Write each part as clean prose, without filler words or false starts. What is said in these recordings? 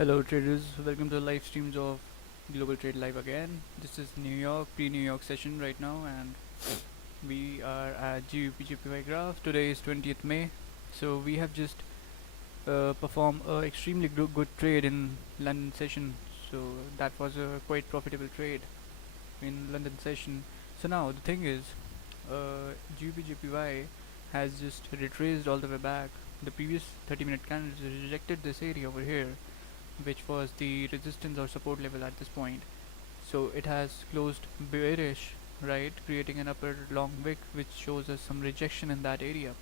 Hello traders, welcome to the live streams of Global Trade Live again. This is New York, pre-New York session right now, and we are at GBP graph. Today is 20th May, so we have just performed a extremely good trade in London session. So that was a quite profitable trade in London session. So now the thing is, GBPJPY has just retraced all the way back. The previous 30-minute candle rejected this area over here, which was the resistance or support level at this point. So it has closed bearish, right, creating an upper long wick which shows us some rejection in that area.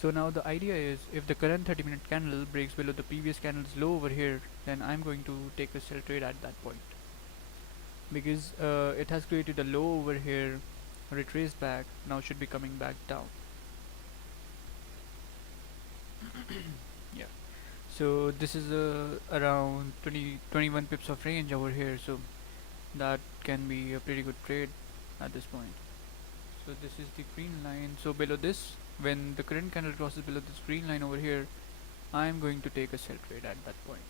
So now the idea is, if the current 30-minute candle breaks below the previous candle's low over here, then I'm going to take a sell trade at that point, because it has created a low over here, retraced back, now should be coming back down. Yeah. So this is around 21 pips of range over here, so that can be a pretty good trade at this point. So this is the green line. So below this, when the current candle crosses below this green line over here, I'm going to take a sell trade at that point.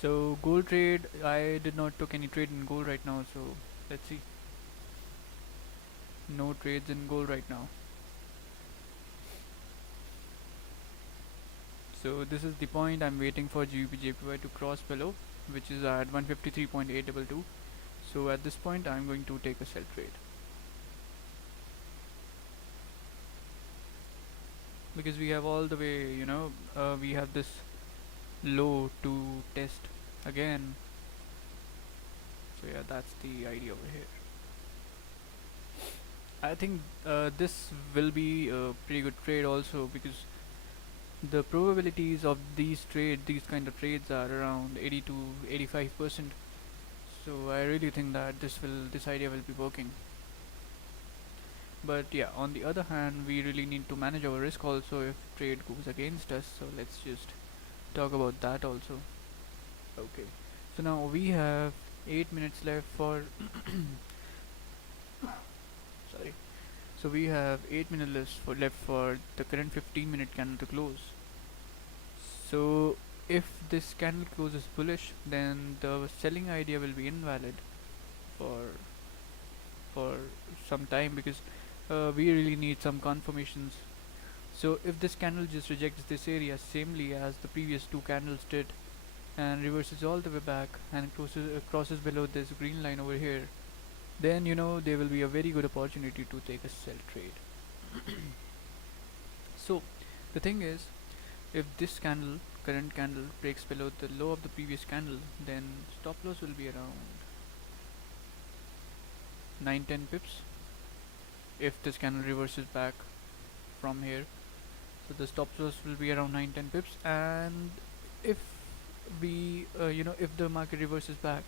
So gold trade, I did not took any trade in gold right now, so let's see. No trades in gold right now. So this is the point. I'm waiting for GBP/JPY to cross below, which is at 153.822. So at this point I'm going to take a sell trade, because we have all the way, we have this low to test again. So yeah, that's the idea over here. I think this will be a pretty good trade also, because the probabilities of these kind of trades are around 80 to 85%. So I really think that this idea will be working. But yeah, on the other hand, we really need to manage our risk also if trade goes against us. So let's just talk about that also. Okay, so now we have 8 minutes left for sorry. So we have 8 minutes left for the current 15-minute candle to close. So if this candle closes bullish, then the selling idea will be invalid for for some time, because we really need some confirmations. So if this candle just rejects this area samely as the previous two candles did, and reverses all the way back and crosses below this green line over here, then there will be a very good opportunity to take a sell trade. So the thing is, if this current candle breaks below the low of the previous candle, then stop loss will be around 9-10 pips if this candle reverses back from here. So the stop loss will be around 9-10 pips, and if we if the market reverses back,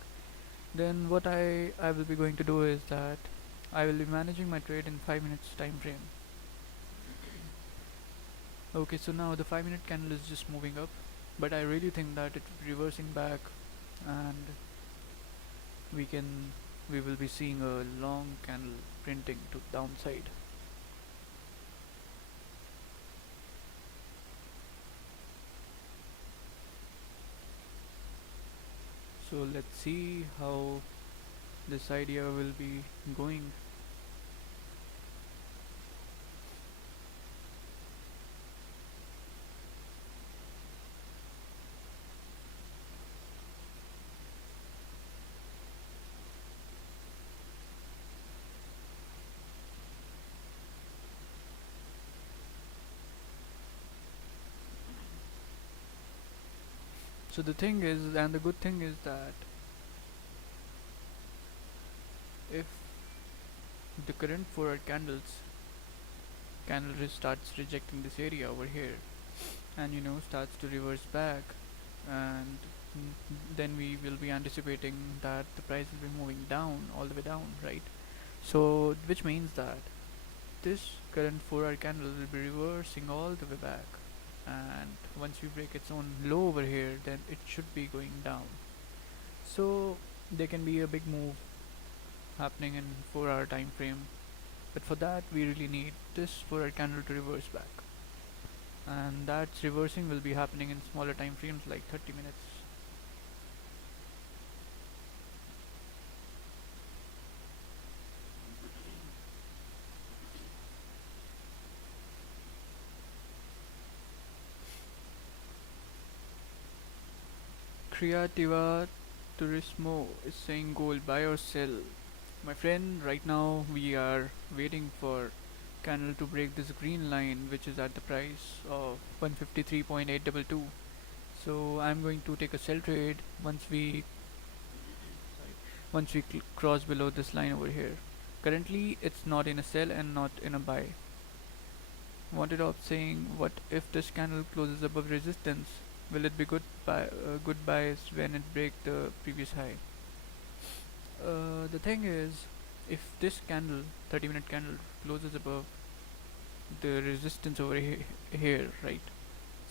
then what I will be going to do is that I will be managing my trade in 5 minutes time frame. Okay, so now the 5-minute candle is just moving up, but I really think that it's reversing back, and we will be seeing a long candle printing to downside. So let's see how this idea will be going. So the thing is, and the good thing is that if the current forward candle starts rejecting this area over here, and starts to reverse back, and then we will be anticipating that the price will be moving down, all the way down, right? So which means that this current 4-hour candle will be reversing all the way back, and once we break its own low over here, then it should be going down. So there can be a big move happening in 4-hour time frame, but for that we really need this 4-hour candle to reverse back, and that's reversing will be happening in smaller time frames like 30 minutes. Creativa Turismo is saying gold buy or sell. My friend, right now we are waiting for candle to break this green line which is at the price of 153.822. So I'm going to take a sell trade once we cross below this line over here. Currently it's not in a sell and not in a buy. Wanted off saying, what if this candle closes above resistance? Will it be good buys when it break the previous high? The thing is, if this candle, 30-minute candle, closes above the resistance over here, right?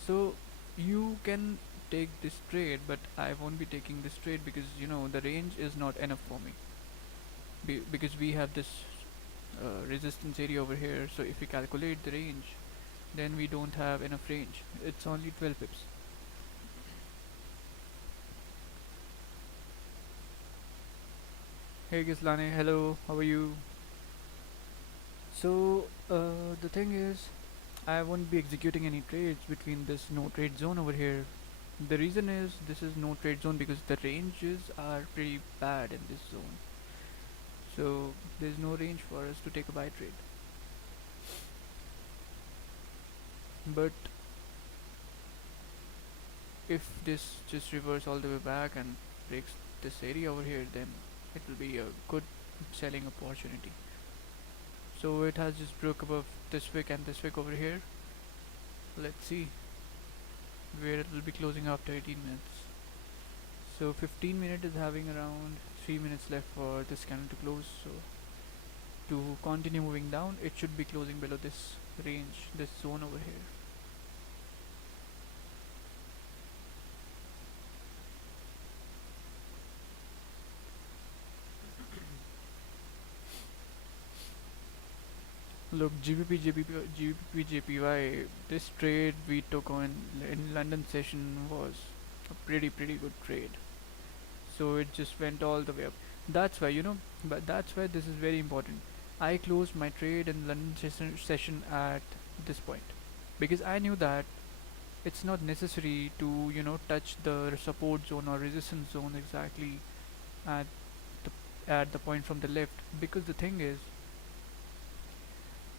So you can take this trade, but I won't be taking this trade because the range is not enough for me. Because we have this resistance area over here. So if we calculate the range, then we don't have enough range. It's only 12 pips. Hey Gislane, hello, how are you? So the thing is, I won't be executing any trades between this no trade zone over here. The reason is this is no trade zone because the ranges are pretty bad in this zone. So there's no range for us to take a buy trade. But if this just reverse all the way back and breaks this area over here, then it will be a good selling opportunity. So it has just broke above this wick and this wick over here. Let's see where it will be closing after 18 minutes. So 15 minutes is having around 3 minutes left for this candle to close. So to continue moving down, it should be closing below this range, this zone over here. Look, GBP JPY, this trade we took on in London session was a pretty good trade. So it just went all the way up. That's why, but that's why this is very important. I closed my trade in London session at this point because I knew that it's not necessary to, touch the support zone or resistance zone exactly at the point from the left, because the thing is,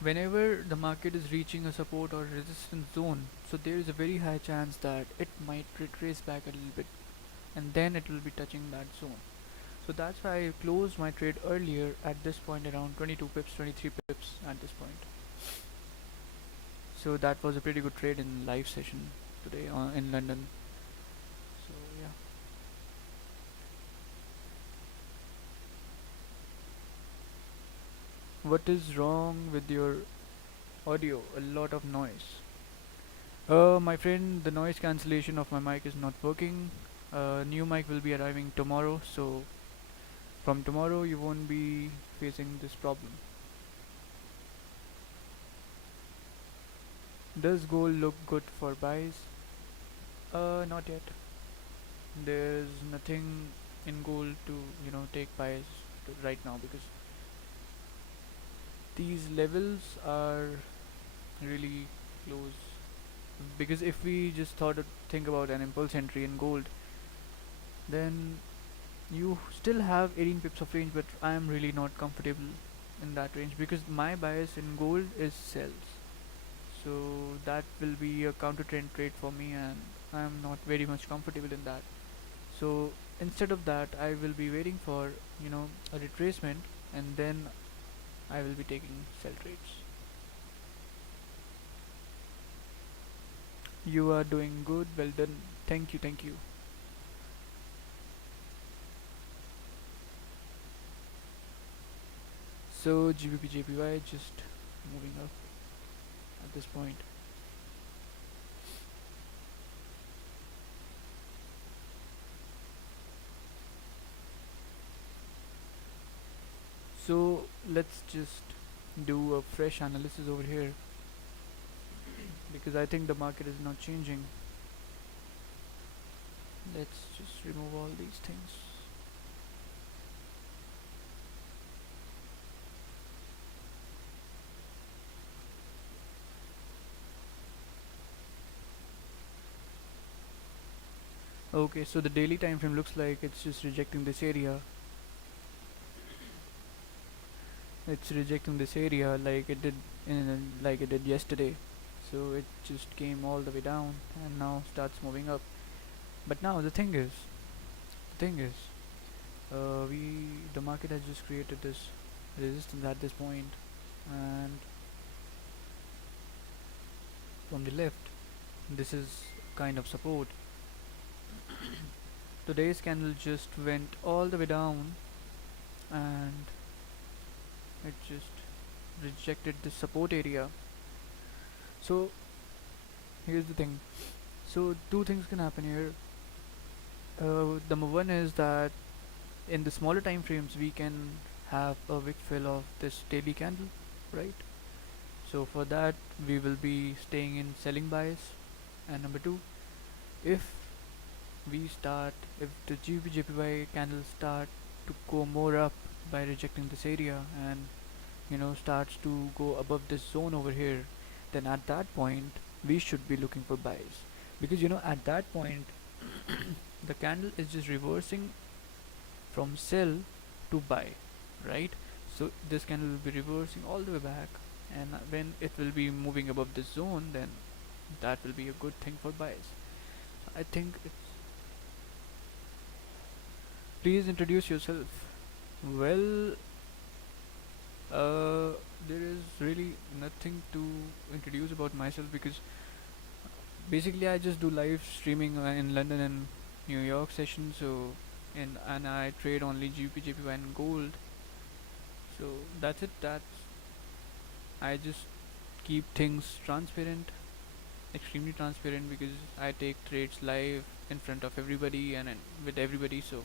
whenever the market is reaching a support or resistance zone, so there is a very high chance that it might retrace back a little bit and then it will be touching that zone. So that's why I closed my trade earlier at this point around 22 pips, 23 pips at this point. So that was a pretty good trade in live session today in London. So yeah. What is wrong with your audio? A lot of noise. My friend, the noise cancellation of my mic is not working. New mic will be arriving tomorrow, so from tomorrow you won't be facing this problem. Does gold look good for buys? Not yet. There's nothing in gold to take buys right now because these levels are really close. Because if we just think about an impulse entry in gold, then you still have 18 pips of range, but I am really not comfortable in that range because my bias in gold is sells. So that will be a counter trend trade for me, and I am not very much comfortable in that. So instead of that, I will be waiting for a retracement, and then I will be taking sell trades. You are doing good, well done. Thank you, thank you. So GBP JPY just moving up at this point. So let's just do a fresh analysis over here. because I think the market is not changing. Let's just remove all these things. Okay, so the daily time frame looks like it's just rejecting this area. It's rejecting this area like it did yesterday. So it just came all the way down and now starts moving up. But now the thing is, we the market has just created this resistance at this point, and from the left, this is kind of support. Today's candle just went all the way down, and it just rejected the support area. So here's the thing. So two things can happen here. Number one is that in the smaller time frames we can have a wick fill of this daily candle, right? So for that we will be staying in selling bias. And number two, if if the GBP candles start to go more up by rejecting this area and starts to go above this zone over here, then at that point we should be looking for buys, because at that point the candle is just reversing from sell to buy, right? So this candle will be reversing all the way back, and when it will be moving above this zone, then that will be a good thing for buys. I think it's. Please introduce yourself. Well, there is really nothing to introduce about myself, because basically I just do live streaming in London and New York sessions. So and I trade only GBP and gold. So that's it. That's I just keep things transparent, extremely transparent, because I take trades live in front of everybody and with everybody. So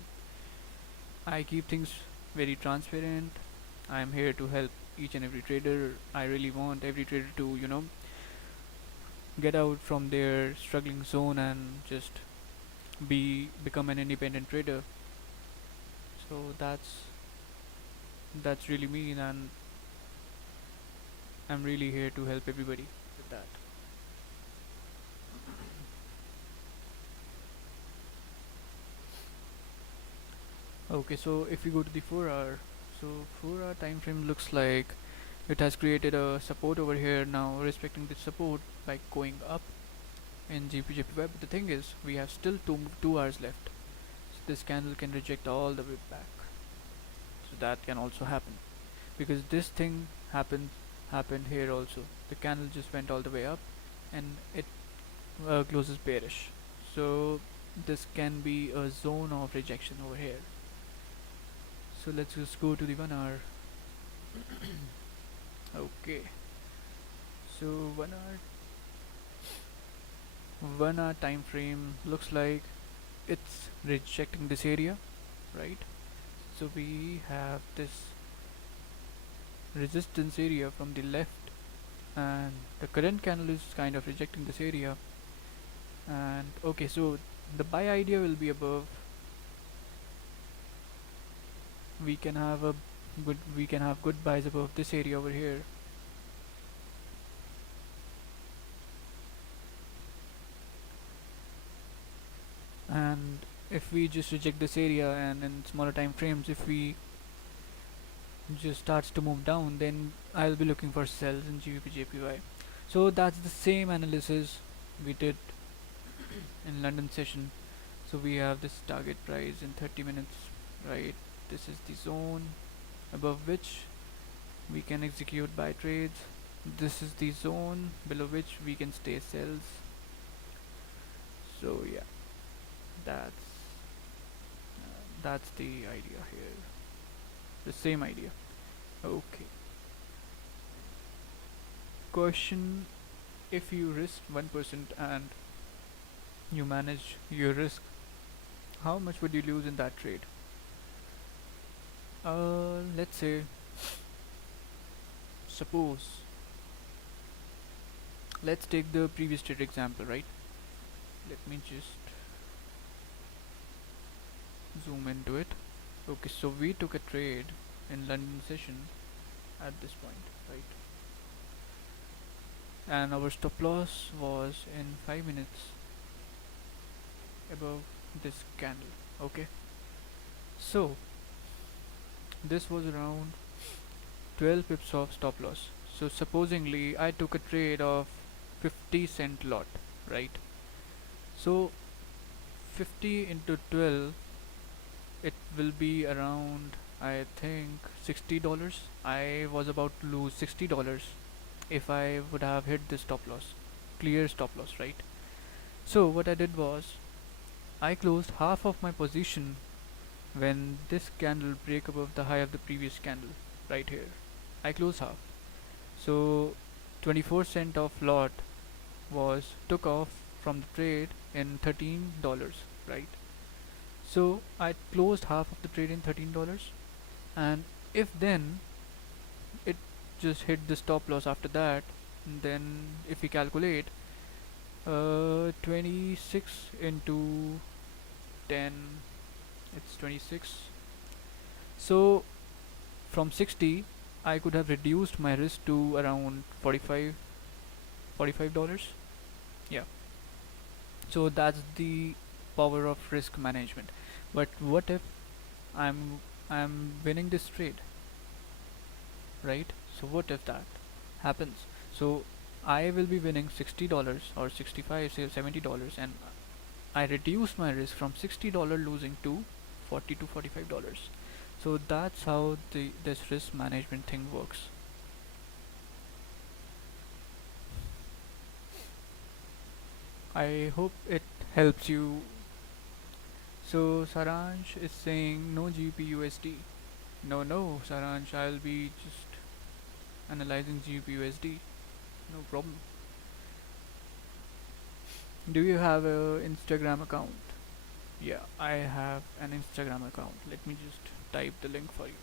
I keep things very transparent. I am here to help each and every trader. I really want every trader to get out from their struggling zone and just become an independent trader. So that's really me, and I'm really here to help everybody with that. Okay, so if we go to the 4 hour, so 4 hour time frame looks like it has created a support over here now, respecting the support by going up in GPJPY. But the thing is, we have still 2 hours left, so this candle can reject all the way back. So that can also happen, because this thing happened here also. The candle just went all the way up, and it closes bearish. So this can be a zone of rejection over here. So let's just go to the 1 hour. Okay, so 1 hour time frame looks like it's rejecting this area, right? So we have this resistance area from the left, and the current candle is kind of rejecting this area. And okay, so the buy idea will be above. We can have good buys above this area over here. And if we just reject this area, and in smaller time frames, if we just starts to move down, then I'll be looking for sells in GBP/JPY. So that's the same analysis we did in London session. So we have this target price in 30 minutes, right? This is the zone above which we can execute buy trades. This is the zone below which we can stay sells. So yeah, that's that's the idea here, the same idea. Okay, question: if you risk 1% and you manage your risk, how much would you lose in that trade? Let's say, suppose let's take the previous trade example, right? Let me just zoom into it. Okay, so we took a trade in London session at this point, right? And our stop loss was in 5 minutes above this candle. Okay, so this was around 12 pips of stop loss. So supposingly I took a trade of 50 cent lot, right? So 50 into 12, it will be around, I think, $60. I was about to lose $60 if I would have hit this stop loss, clear stop loss, right? So what I did was I closed half of my position when this candle break above the high of the previous candle right here. I closed half. So 24 cent of lot was took off from the trade in $13, right? So I closed half of the trade in $13, and if then it just hit the stop loss after that, then if we calculate 26 into 10, it's 26. So from 60 I could have reduced my risk to around $45. Yeah, so that's the power of risk management. But what if i'm I'm winning this trade, right? So what if that happens? So I will be winning $60 or 65, say $70, and I reduce my risk from $60 losing to 40 to $45. So that's how this risk management thing works. I hope it helps you. So Saransh is saying no GBPUSD. No, Saransh, I'll be just analyzing GBPUSD. No problem. Do you have a Instagram account? Yeah, I have an Instagram account. Let me just type the link for you.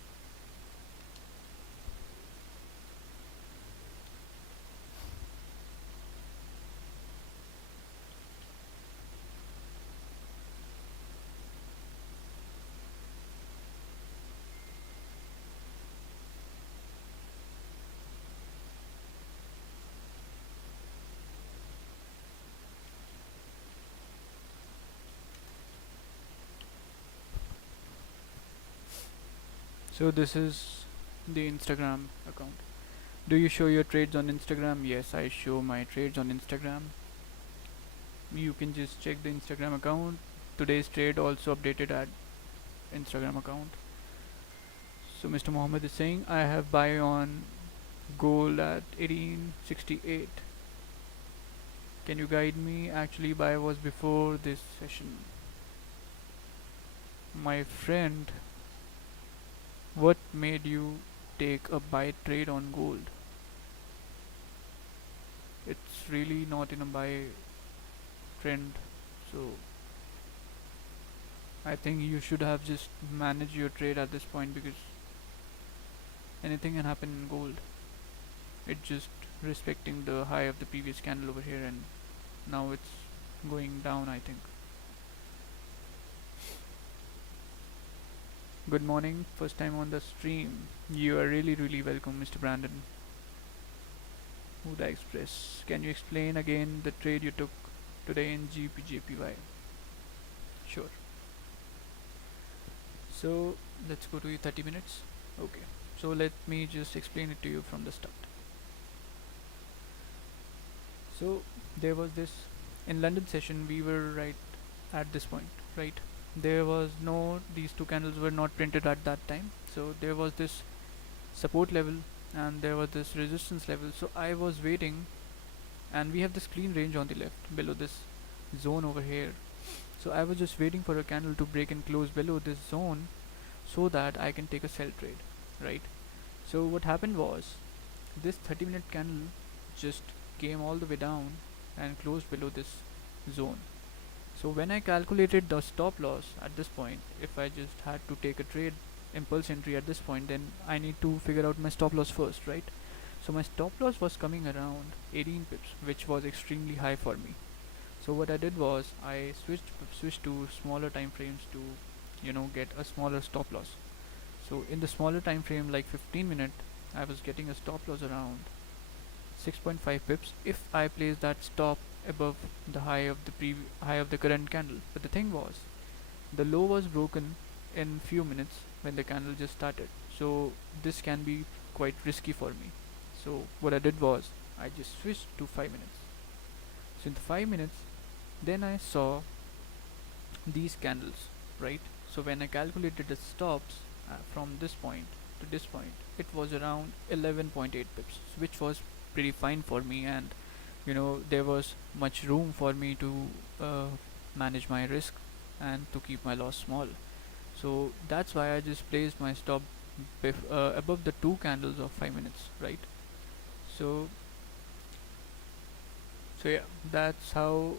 So this is the Instagram account. Do you show your trades on Instagram? Yes, I show my trades on Instagram. You can just check the Instagram account. Today's trade also updated at Instagram account. So Mr. Mohammed is saying I have buy on gold at 1868. Can you guide me? Actually buy was before this session. My friend, what made you take a buy trade on gold? It's really not in a buy trend, so I think you should have just managed your trade at this point, because anything can happen in gold. It's just respecting the high of the previous candle over here, and now it's going down, I think. Good morning, first time on the stream. You are really welcome, Mr. Brandon. Huda Express. Can you explain again the trade you took today in GPJPY? Sure. So let's go to 30 minutes. Okay. So let me just explain it to you from the start. So there was this in London session, we were right at this point, right? There was no, these two candles were not printed at that time. So there was this support level and there was this resistance level. So I was waiting, and we have this clean range on the left below this zone over here. So I was just waiting for a candle to break and close below this zone so that I can take a sell trade, right? So what happened was this 30-minute candle just came all the way down and closed below this zone. So when I calculated the stop loss at this point, if I just had to take a trade impulse entry at this point, then I need to figure out my stop loss first, right? So my stop loss was coming around 18 pips, which was extremely high for me. So what I did was I switched to smaller time frames to get a smaller stop loss. So in the smaller time frame, like 15 minute, I was getting a stop loss around 6.5 pips if I place that stop above the high of the current candle. But the thing was, the low was broken in few minutes when the candle just started. So this can be quite risky for me. So what I did was I just switched to 5 minutes. So in the 5 minutes, then I saw these candles, right? So when I calculated the stops from this point to this point, it was around 11.8 pips, which was pretty fine for me, and there was much room for me to uh, manage my risk and to keep my loss small. So that's why I just placed my stop above the two candles of 5 minutes, right? So yeah, that's how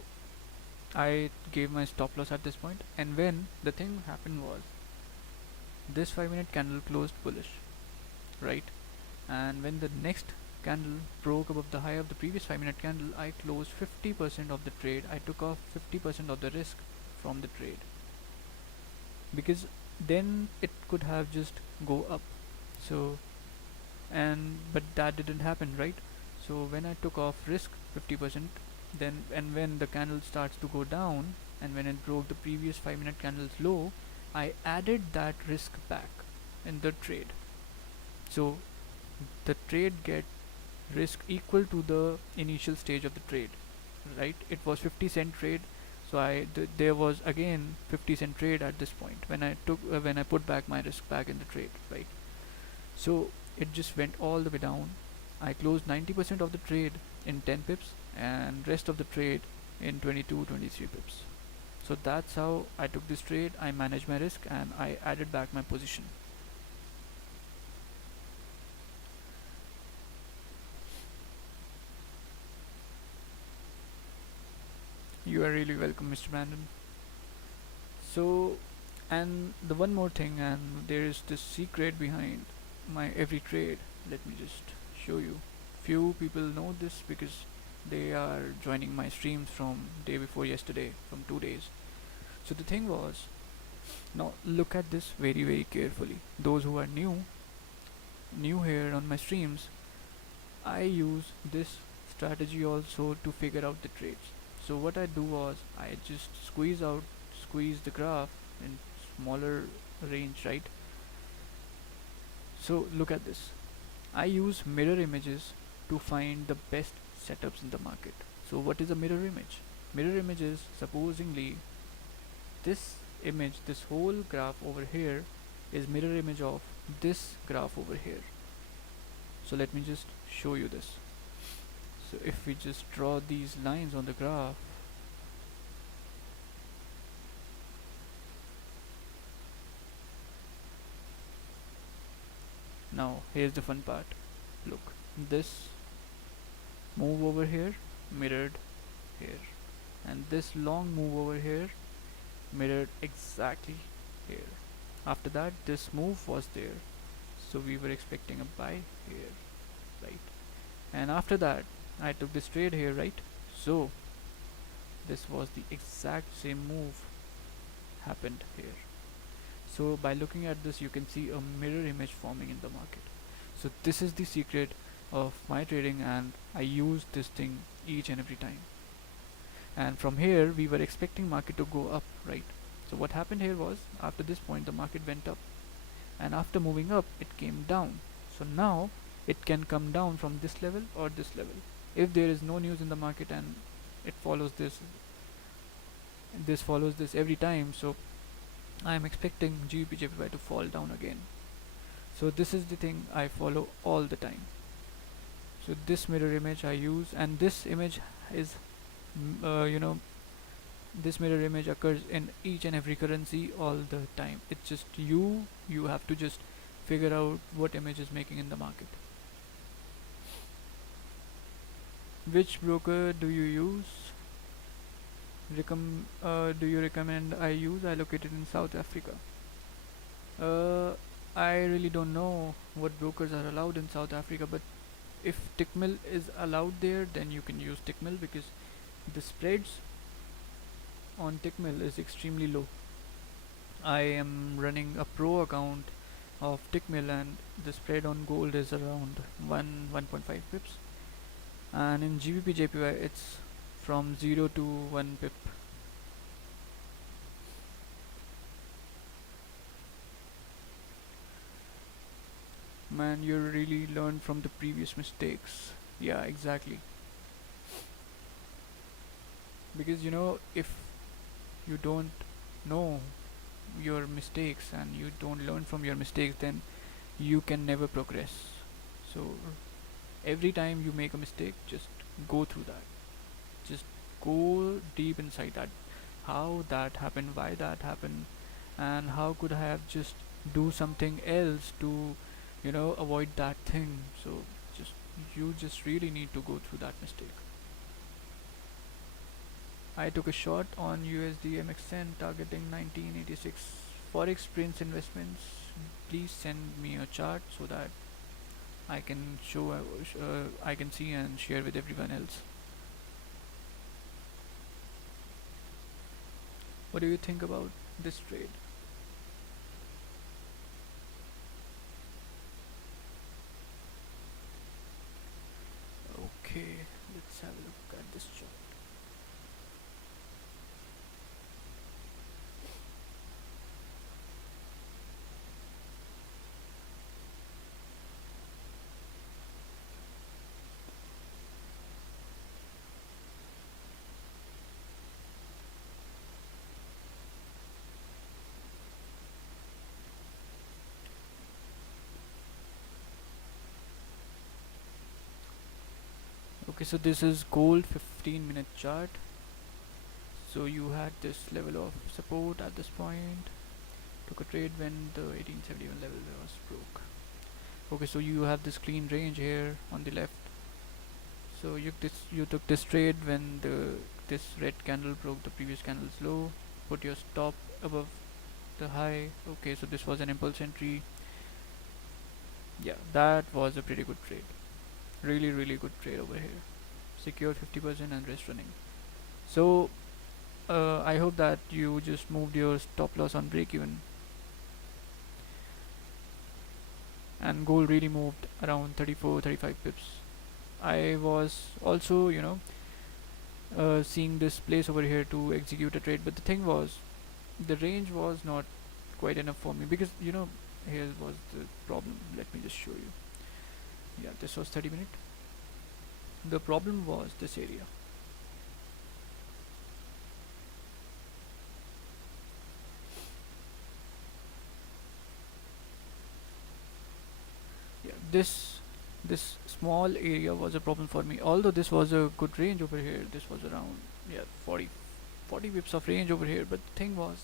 I gave my stop loss at this point. And when the thing happened was, this 5 minute candle closed bullish, right? And when the next candle broke above the high of the previous 5 minute candle, I closed 50% of the trade. I took off 50% of the risk from the trade, because then it could have just go up. So, and but that didn't happen, right? So when I took off risk 50%, then and when the candle starts to go down, and when it broke the previous 5 minute candle's low, I added that risk back in the trade. So the trade get risk equal to the initial stage of the trade, right? It was 50 cent trade, so there was again 50 cent trade at this point when I put back my risk back in the trade, right? So it just went all the way down. I closed 90% of the trade in 10 pips and rest of the trade in 22-23 pips. So that's how I took this trade. I managed my risk and I added back my position. You are really welcome, Mr. Brandon. So, and the one more thing, and there is this secret behind my every trade. Let me just show you. Few people know this because they are joining my streams from day before yesterday, from 2 days. So the thing was, now look at this very carefully. Those who are new here on my streams, I use this strategy also to figure out the trades. So what I do was I just squeeze the graph in smaller range, right? So look at this. I use mirror images to find the best setups in the market. So what is a mirror image? Mirror image is supposingly this image, this whole graph over here is mirror image of this graph over here. So let me just show you this. So if we just draw these lines on the graph, now here's the fun part. Look, this move over here mirrored here, and this long move over here mirrored exactly here. After that, this move was there, so we were expecting a buy here, right? And after that, I took this trade here, right? So this was the exact same move happened here. So by looking at this, you can see a mirror image forming in the market. So this is the secret of my trading, and I use this thing each and every time. And from here, we were expecting market to go up, right? So what happened here was, after this point, the market went up, and after moving up, it came down. So now it can come down from this level or this level. If there is no news in the market and it follows this follows this every time, so I am expecting GBP to fall down again. So this is the thing I follow all the time. So this mirror image I use, and this image is this mirror image occurs in each and every currency all the time. It's just you have to just figure out what image is making in the market. Which broker do you use? Do you recommend I use? I located in South Africa. I really don't know what brokers are allowed in South Africa, but if tick mill is allowed there, then you can use tick mill, because the spreads on tick mill is extremely low. I am running a pro account of tick mill, and the spread on gold is around 1.5 pips, and in GBP JPY it's from 0 to 1 pip. Man, you really learn from the previous mistakes. Yeah, exactly. Because if you don't know your mistakes and you don't learn from your mistakes, then you can never progress. So every time you make a mistake, just go through that. Just go deep inside that. How that happened, why that happened, and how could I have just do something else to avoid that thing. So just you just really need to go through that mistake. I took a shot on USD MXN targeting 1986. Forex Prince Investments, please send me a chart so that I can I can see and share with everyone else. What do you think about this trade? Okay, let's have a look at this chart. Okay, so this is gold 15-minute chart. So you had this level of support at this point. Took a trade when the 1871 level was broke. Okay, so you have this clean range here on the left. So you took this trade when this red candle broke the previous candle's low. Put your stop above the high. Okay, so this was an impulse entry. Yeah, that was a pretty good trade. Really good trade over here. Secured 50% and rest running. So I hope that you just moved your stop loss on break even. And gold really moved around 34-35 pips. I was also seeing this place over here to execute a trade, but the thing was the range was not quite enough for me, because here was the problem. Let me just show you. Yeah, this was 30-minute. The problem was this area. Yeah, this small area was a problem for me, although this was a good range over here. This was around 40 pips of range over here, but the thing was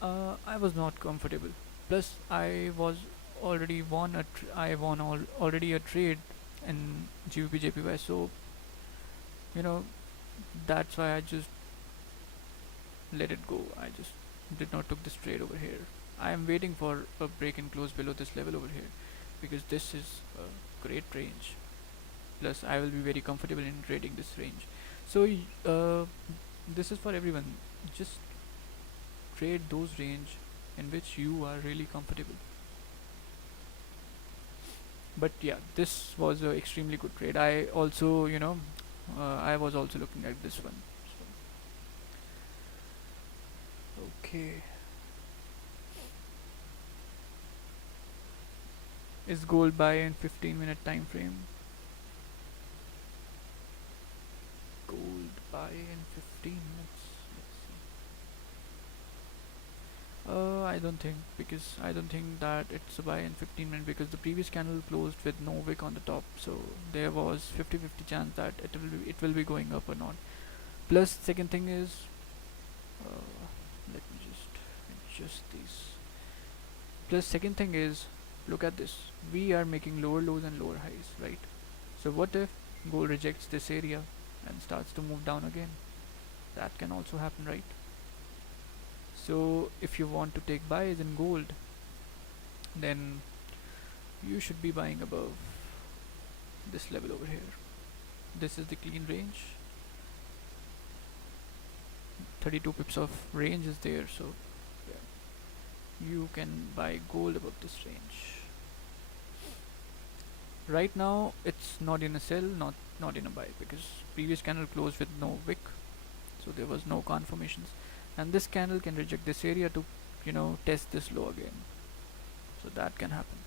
I was not comfortable. Plus I was already already a trade in GBP JPY, so you know that's why I just let it go. I just did not took this trade over here. I am waiting for a break and close below this level over here, because this is a great range. Plus I will be very comfortable in trading this range. So this is for everyone. Just trade those range in which you are really comfortable. But yeah, this was an extremely good trade. I also I was also looking at this one. So, okay, is gold buy in 15-minute time frame? Gold buy in 15 minutes. Let's see. I don't think, because I don't think that it's a buy in 15 minutes, because the previous candle closed with no wick on the top, so there was 50-50 chance that it will be going up or not. Plus second thing is, let me just adjust these. Plus second thing is, look at this. We are making lower lows and lower highs, right? So what if gold rejects this area and starts to move down again? That can also happen, right? So if you want to take buys in gold, then you should be buying above this level over here. This is the clean range. 32 pips of range is there, so yeah, you can buy gold above this range. Right now it's not in a sell, not in a buy, because previous candle closed with no wick, so there was no confirmations, and this candle can reject this area to test this low again, so that can happen.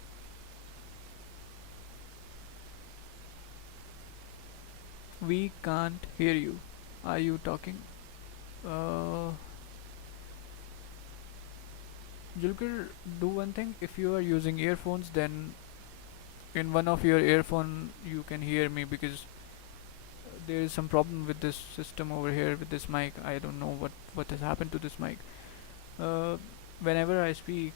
We can't hear you. Are you talking? uh Julkar, do one thing. If you are using earphones, then in one of your earphone you can hear me, because there is some problem with this system over here with this mic. I don't know what has happened to this mic. uh, Whenever I speak,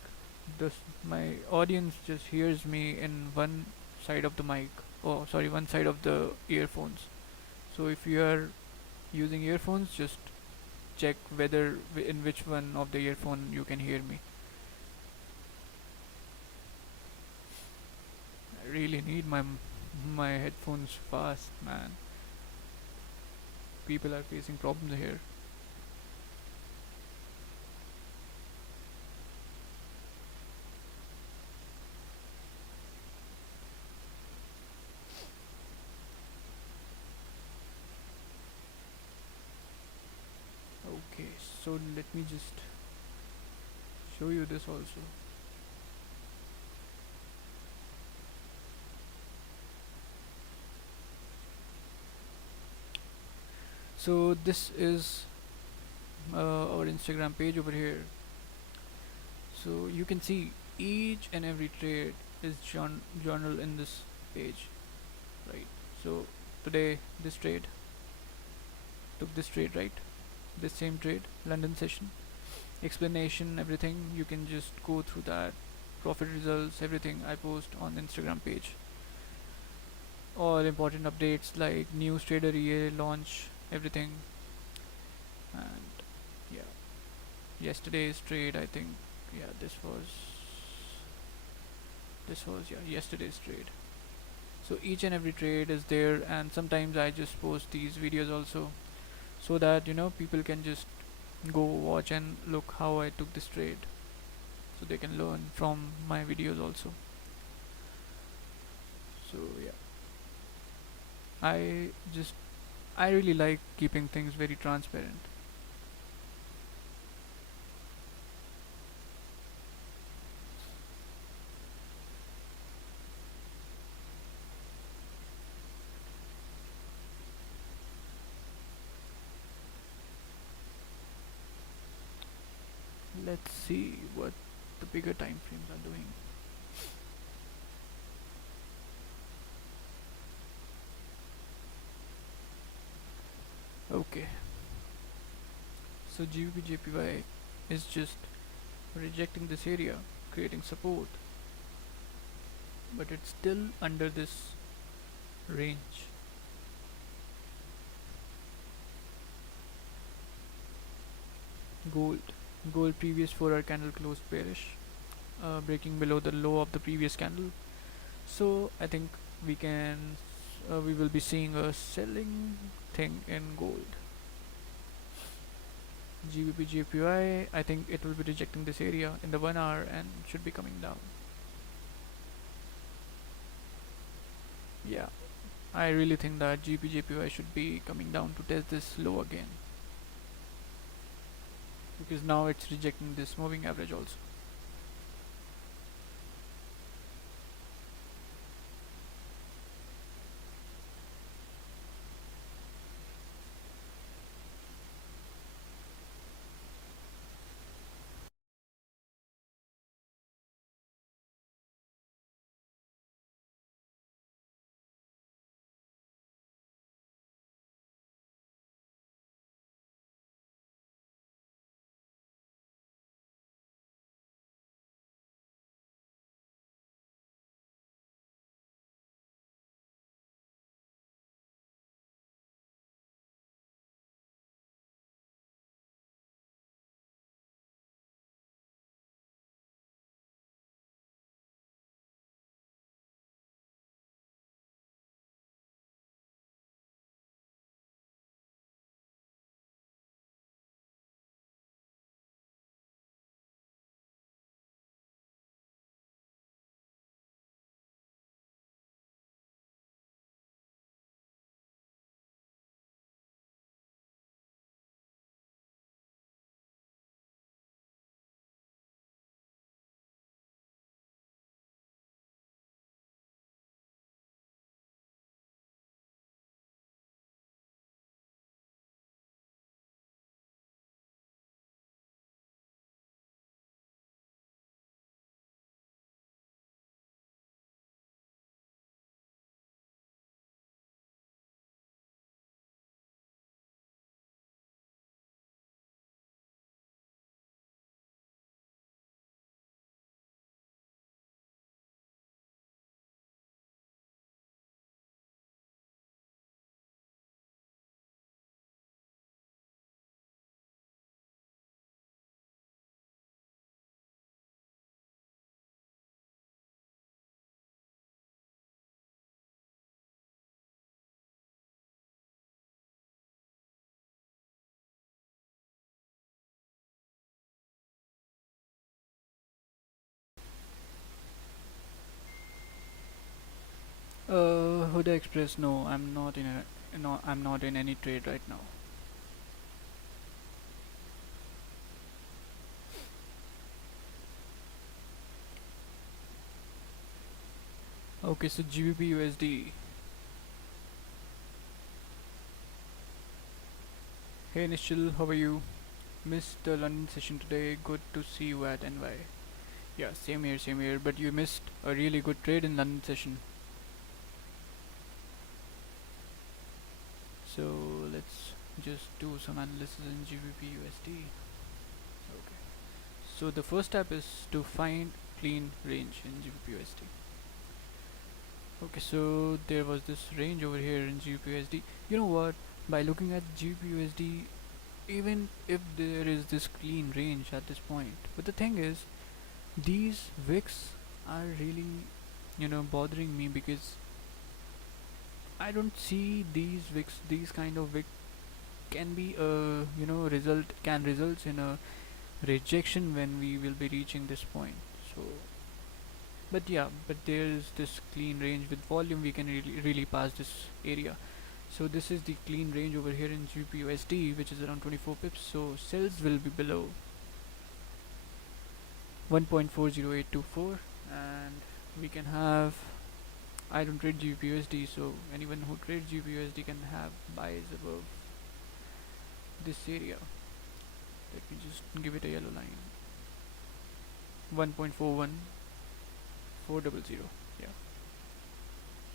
this my audience just hears me in one side of the mic, oh sorry, one side of the earphones. So if you are using earphones, just check whether in which one of the earphone you can hear me. I really need my headphones fast, man. People are facing problems here. Okay, so let me just show you this also. So this is our Instagram page over here. So you can see each and every trade is journal in this page, right? So today this trade took this trade, right? This same trade, London session, explanation, everything. You can just go through that. Profit results, everything I post on Instagram page. All important updates like new trader EA launch, everything. And yeah, yesterday's trade, I think. Yeah, this was yeah, yesterday's trade. So each and every trade is there, and sometimes I just post these videos also, so that people can just go watch and look how I took this trade, so they can learn from my videos also. So yeah, I just I really like keeping things very transparent. Let's see what the bigger time frames are doing. Okay, so GBP is just rejecting this area, creating support, but it's still under this range. Gold. Gold previous 4 hour candle closed bearish, breaking below the low of the previous candle. So I think we will be seeing a selling thing in gold. GBP JPY, I think it will be rejecting this area in the 1 hour and should be coming down. Yeah, I really think that GBP JPY should be coming down to test this low again, because now it's rejecting this moving average also. Bermuda Express, no, I'm not in any trade right now. Okay, so GBP USD. Hey Nishil, how are you? Missed the London session today. Good to see you at NY. Yeah, same here. But you missed a really good trade in London session. So let's just do some analysis in GBP USD. Okay. So the first step is to find clean range in GBP USD. Okay, so there was this range over here in GBP USD. You know what? By looking at GBP USD, even if there is this clean range at this point, but the thing is, these wicks are really, bothering me because I don't see these wicks, these kind of wick can be a, can result in a rejection when we will be reaching this point. So, but yeah, but there is this clean range with volume, we can really pass this area. So this is the clean range over here in GBP which is around 24 pips. So sells will be below 1.40824, and we can have, I don't trade GBP so anyone who trades GBP can have buys above this area. Let me just give it a yellow line. 1.41400. Yeah.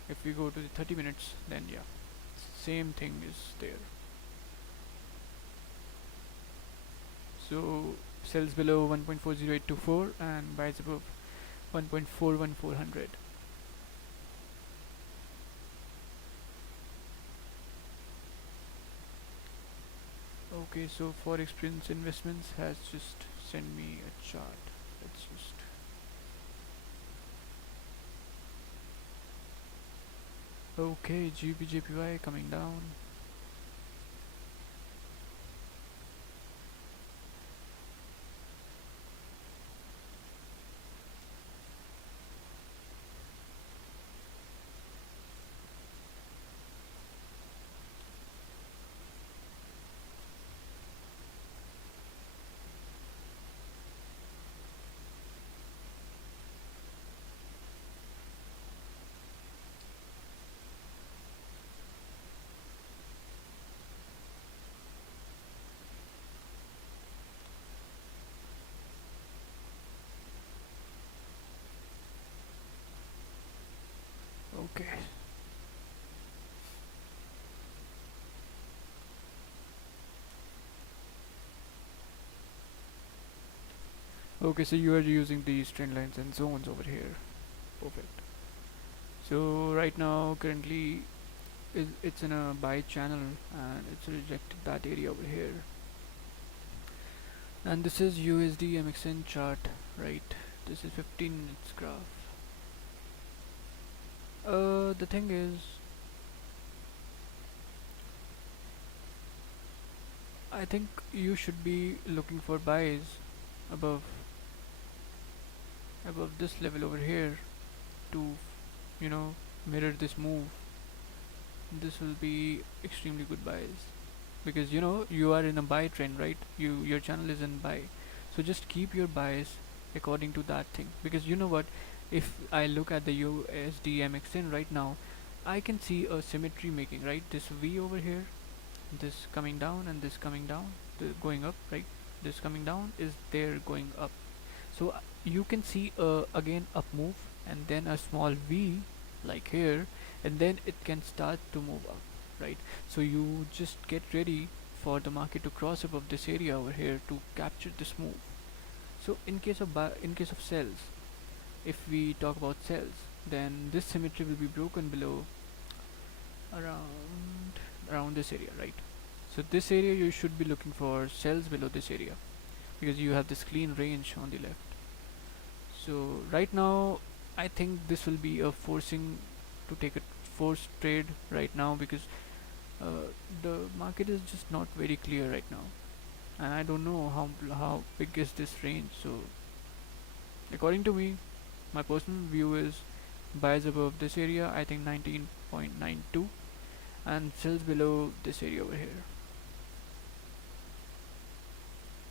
If we go to the 30 minutes, then yeah, same thing is there. So sells below 1.40824 and buys above 1.41400. Okay, so Forex Prince Investments has just sent me a chart. Let's just okay, GBJPY coming down. Okay. Okay, so you are using these trend lines and zones over here. Perfect. So right now, currently, it's in a buy channel and it's rejected that area over here. And this is USD MXN chart, right? This is 15 minutes graph. The thing is, I think you should be looking for buys above this level over here to, mirror this move. This will be extremely good buys because you are in a buy trend, right? Your channel is in buy, so just keep your buys according to that thing. Because you know what, if I look at the USD MXN right now, I can see a symmetry making, right? This V over here, this coming down and this coming down, going up, right? This coming down is there going up. So you can see again up move and then a small V like here, and then it can start to move up, right? So you just get ready for the market to cross above this area over here to capture this move. So in case of sells, if we talk about sells, then this symmetry will be broken below around this area, right? So this area you should be looking for sells below this area because you have this clean range on the left. So right now I think this will be a forcing to take a forced trade right now because the market is just not very clear right now, and I don't know how big is this range. So according to me, my personal view is buys above this area, I think 19.92, and sells below this area over here.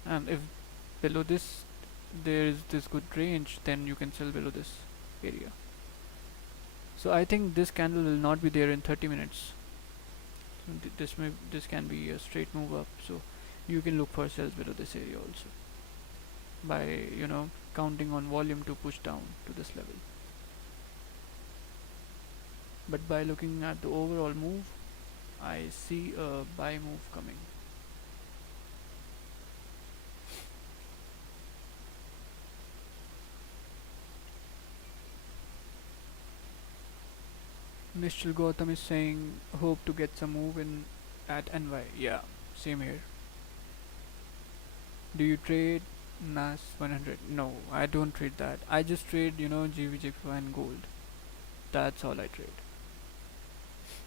And if below this there is this good range, then you can sell below this area. So I think this candle will not be there in 30 minutes. So this can be a straight move up. So you can look for sells below this area also by counting on volume to push down to this level. But by looking at the overall move, I see a buy move coming. Mr. Gautam is saying hope to get some move in at NY. Yeah, same here. Do you trade NAS 100? No, I don't trade that. I just trade GVJPY and gold. That's all I trade.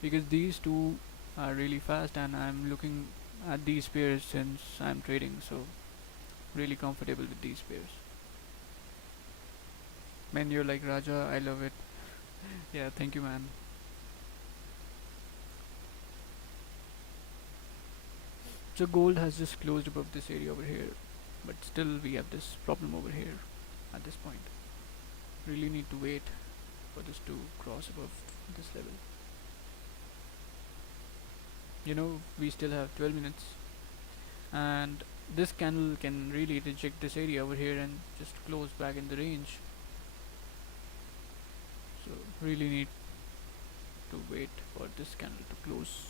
Because these two are really fast and I'm looking at these pairs since I'm trading, so really comfortable with these pairs. Man, you're like Raja, I love it. Yeah, thank you, man. So gold has just closed above this area over here, but still we have this problem over here at this point. Really need to wait for this to cross above this level. We still have 12 minutes, and this candle can really reject this area over here and just close back in the range. So really need to wait for this candle to close.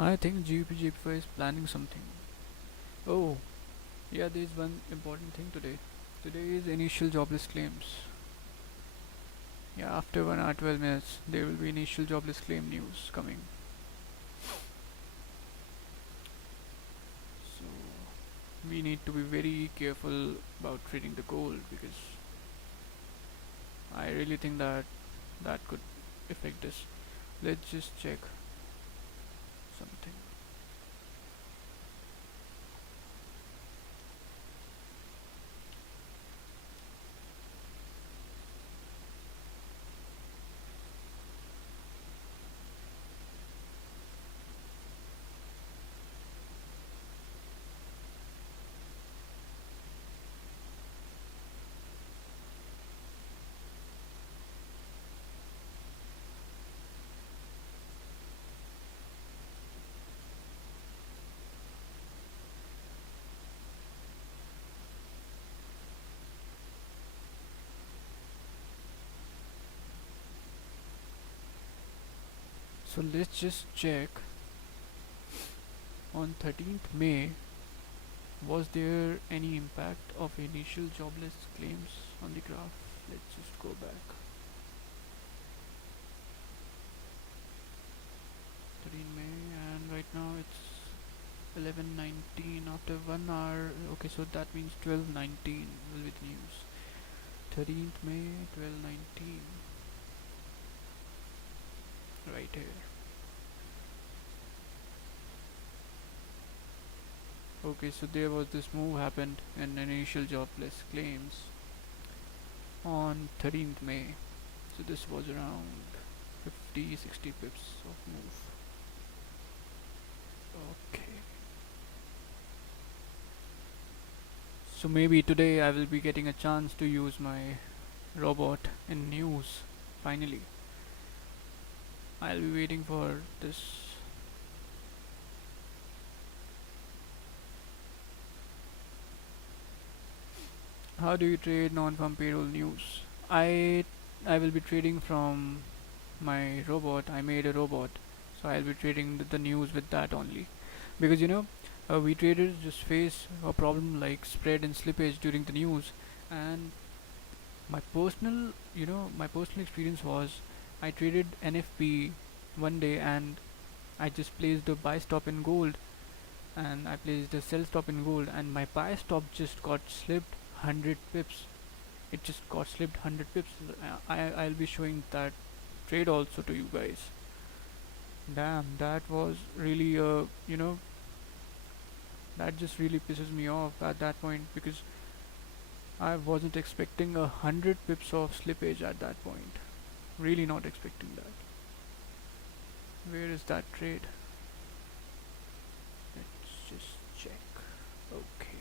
I think GPGPY is planning something. Oh, yeah, there's one important thing today. Today is initial jobless claims. Yeah, after 1 hour 12 minutes, there will be initial jobless claim news coming. So, we need to be very careful about trading the gold because I really think that could affect this. Let's just check something. So let's just check. On 13th May, was there any impact of initial jobless claims on the graph? Let's just go back. 13 May, and right now it's 11:19 after 1 hour. Okay, so that means 12:19 will be the news. 13th May, 12:19. Right here. Okay, so there was this move happened in initial jobless claims on 13th May. So this was around 50-60 pips of move. Okay. So maybe today I will be getting a chance to use my robot in news finally. I'll be waiting for this. How do you trade non-farm payroll news? I will be trading from my robot. I made a robot, so I'll be trading the news with that only. Because we traders just face a problem like spread and slippage during the news, and my personal experience was I traded NFP one day and I just placed a buy stop in gold and I placed a sell stop in gold and my buy stop just got slipped 100 pips. It just got slipped 100 pips. I'll be showing that trade also to you guys. Damn, that was really that just really pisses me off at that point because I wasn't expecting 100 pips of slippage at that point. Really not expecting that. Where is that trade? Let's just check. Okay.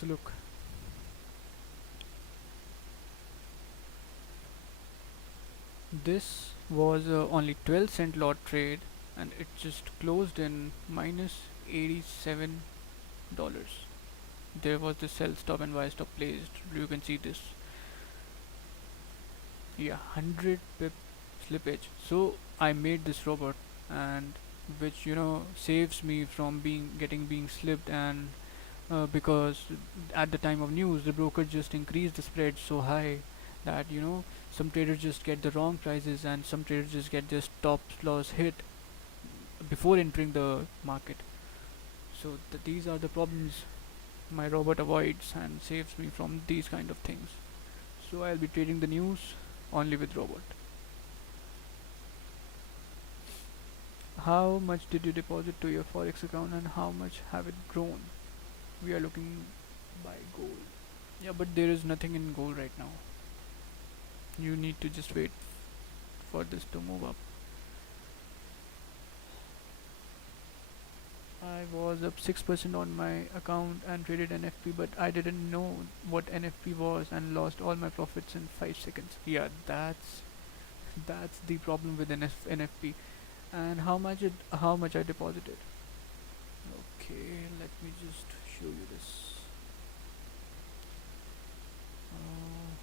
So look, this was only 12-cent lot trade and it just closed in minus $87. There was the sell stop and buy stop placed. You can see this. Yeah, 100 pip slippage. So I made this robot, and which saves me from being slipped, and because at the time of news the broker just increased the spread so high that some traders just get the wrong prices and some traders just get their stop loss hit before entering the market. So these are the problems my robot avoids and saves me from these kind of things. So I'll be trading the news only with robot. How much did you deposit to your forex account and how much have it grown? We are looking by gold. Yeah, but there is nothing in gold right now. You need to just wait for this to move up. I was up 6% on my account and traded NFP, but I didn't know what NFP was and lost all my profits in 5 seconds. Yeah, that's the problem with NFP. And how much I deposited. Okay, let me just show you this. Uh,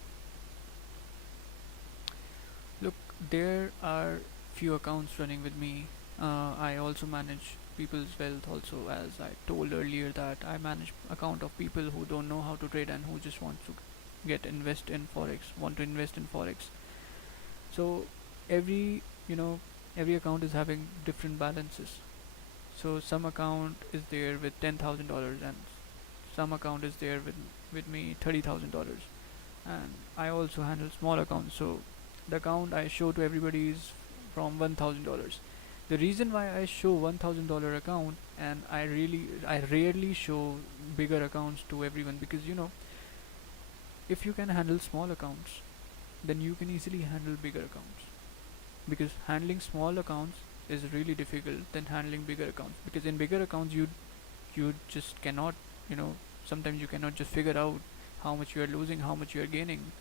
Look, there are few accounts running with me. I also manage people's wealth also, as I told earlier that I manage account of people who don't know how to trade and who just want to want to invest in forex. So every you know every account is having different balances. So some account is there with $10,000 and some account is there with me $30,000, and I also handle small accounts. So the account I show to everybody is from $1,000. The reason why I show $1,000 account and I rarely show bigger accounts to everyone, because if you can handle small accounts, then you can easily handle bigger accounts. Because handling small accounts is really difficult than handling bigger accounts. Because in bigger accounts you just cannot you know sometimes you cannot just figure out how much you are losing, how much you are gaining.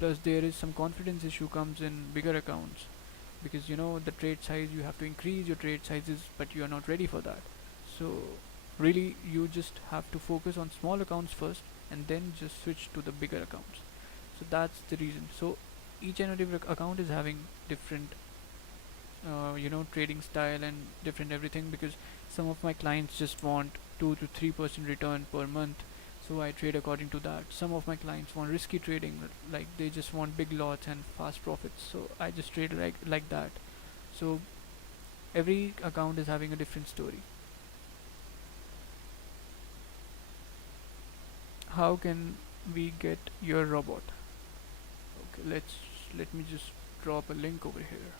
Plus there is some confidence issue comes in bigger accounts, because the trade size, you have to increase your trade sizes, but you are not ready for that. So really you just have to focus on small accounts first and then just switch to the bigger accounts. So that's the reason. So each and every account is having different trading style and different everything, because some of my clients just want 2 to 3% return per month, so I trade according to that. Some of my clients want risky trading, like they just want big lots and fast profits, so I just trade like that. So every account is having a different story. How can we get your robot? Okay, let me just drop a link over here.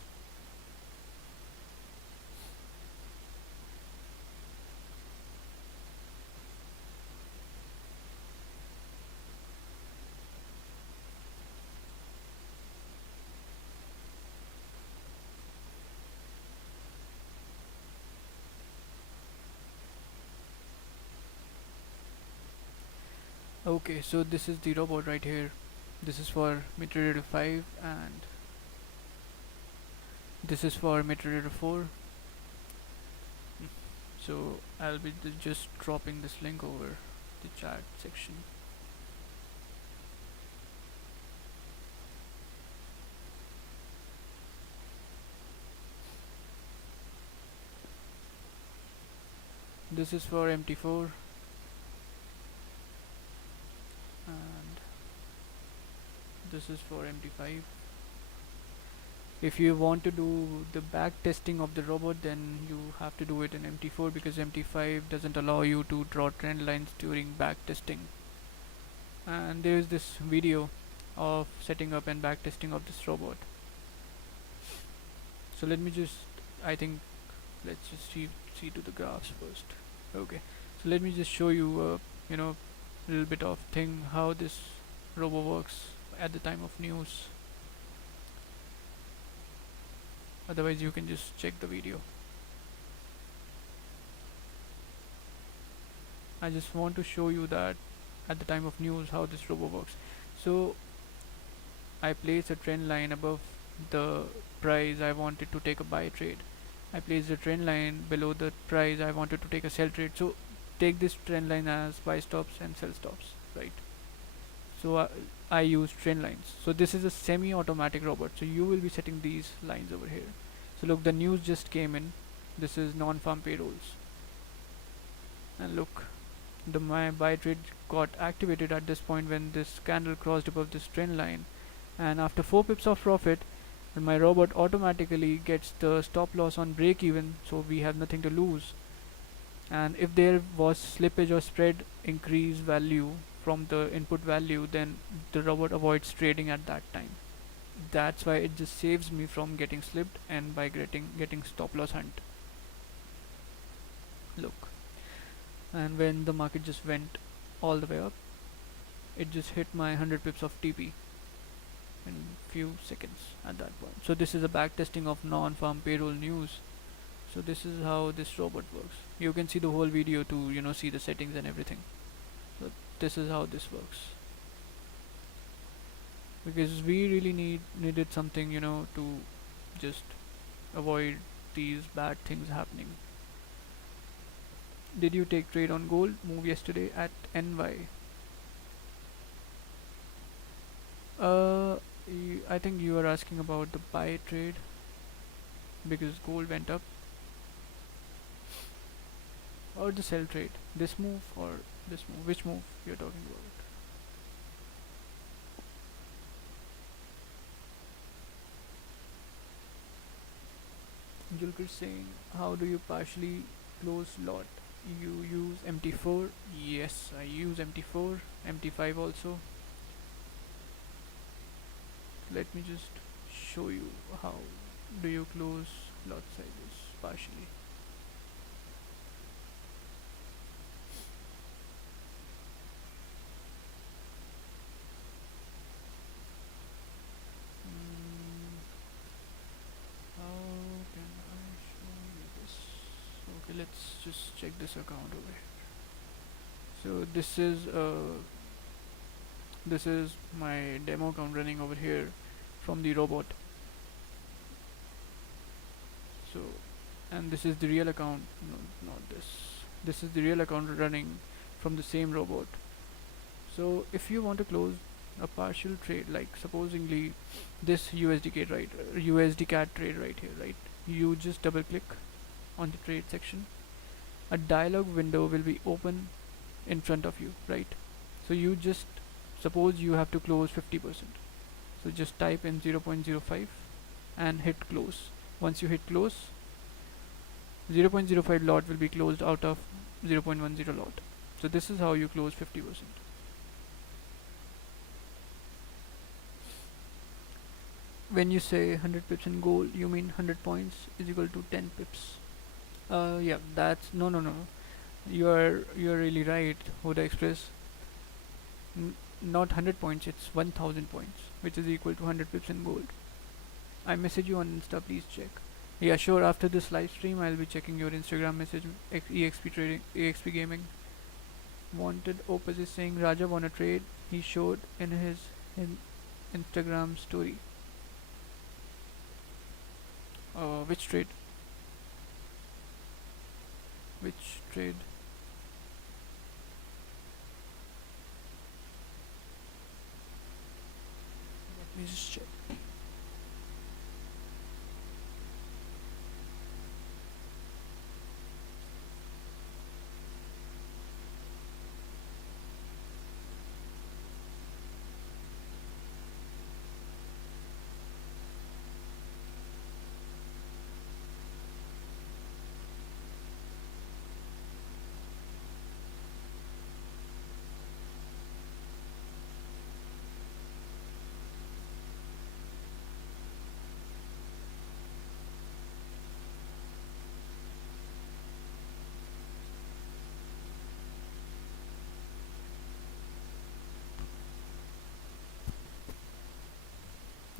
Okay, so this is the robot right here. This is for MetaRater 5 and this is for MetaRater 4. So I'll be just dropping this link over the chat section. This is for MT4 and this is for MT5. If you want to do the back testing of the robot, then you have to do it in MT4, because MT5 doesn't allow you to draw trend lines during back testing. And there's this video of setting up and back testing of this robot. So let me just, I think, let's just see to the graphs first. Okay, so let me just show you, a little bit of thing how this robo works at the time of news. Otherwise, you can just check the video. I just want to show you that at the time of news how this robo works. So I place a trend line above the price I wanted to take a buy trade. I place the trend line below the price I wanted to take a sell trade. So take this trend line as buy stops and sell stops, right? So I use trend lines. So this is a semi-automatic robot. So you will be setting these lines over here. So look, the news just came in. This is non-farm payrolls, and look, my buy trade got activated at this point when this candle crossed above this trend line, and after 4 pips of profit, my robot automatically gets the stop loss on break even, so we have nothing to lose. And if there was slippage or spread increase value from the input value, then the robot avoids trading at that time. That's why it just saves me from getting slipped and by getting stop loss hunt. Look, and when the market just went all the way up, it just hit my 100 pips of TP in few seconds at that point. So this is a backtesting of non-farm payroll news. So this is how this robot works. You can see the whole video to see the settings and everything. So this is how this works. Because we really needed something to just avoid these bad things happening. Did you take trade on gold move yesterday at NY? I think you are asking about the buy trade because gold went up, or the sell trade. This move or this move? Which move you're talking about? Julkar saying, how do you partially close lot? You use MT4? Yes, I use MT4, MT5 also. Let me just show you how do you close lot sizes partially. How can I show you this? Okay, let's just check this account over here. So this is my demo account running over here from the robot. So, and this is the real account. No, not this. This is the real account running from the same robot. So if you want to close a partial trade, like supposingly this USD CAD trade right here, right? You just double click on the trade section. A dialog window will be open in front of you, right? So you just suppose you have to close 50%. So just type in 0.05 and hit close. Once you hit close, 0.05 lot will be closed out of 0.10 lot. So this is how you close 50%. When you say 100 pips in gold, you mean 100 points is equal to 10 pips. Yeah, that's no. You're really right, Huda Express. Not 100 points, it's 1000 points, which is equal to 100 pips in gold. I message you on Insta, please check. Yeah, sure, after this live stream, I'll be checking your Instagram message, EXP Trading, EXP Gaming. Wanted Opus is saying, Raja won a trade he showed in his Instagram story. Which trade? Which trade? Let me just check.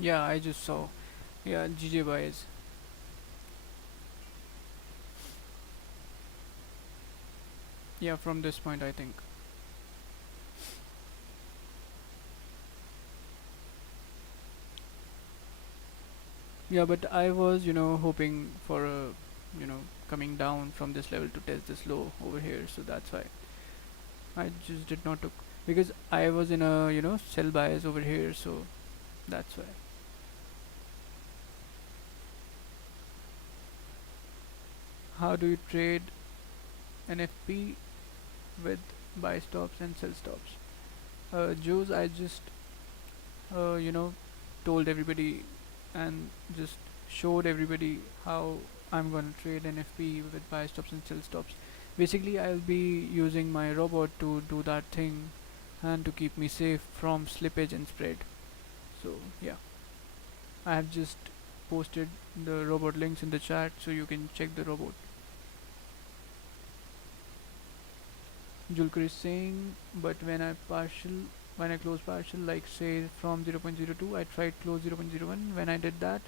Yeah, I just saw. Yeah, GJ buys. Yeah, from this point, I think. Yeah, but I was, hoping for a, you know, coming down from this level to test this low over here. So that's why I just did not took, because I was in a, sell bias over here. So that's why. How do you trade NFP with buy stops and sell stops? Joe's, I just, told everybody and just showed everybody how I'm gonna trade NFP with buy stops and sell stops. Basically, I'll be using my robot to do that thing and to keep me safe from slippage and spread. So yeah, I have just posted the robot links in the chat so you can check the robot. Julker is saying, but when I close partial, like say from 0.02, I tried close 0.01. When I did that,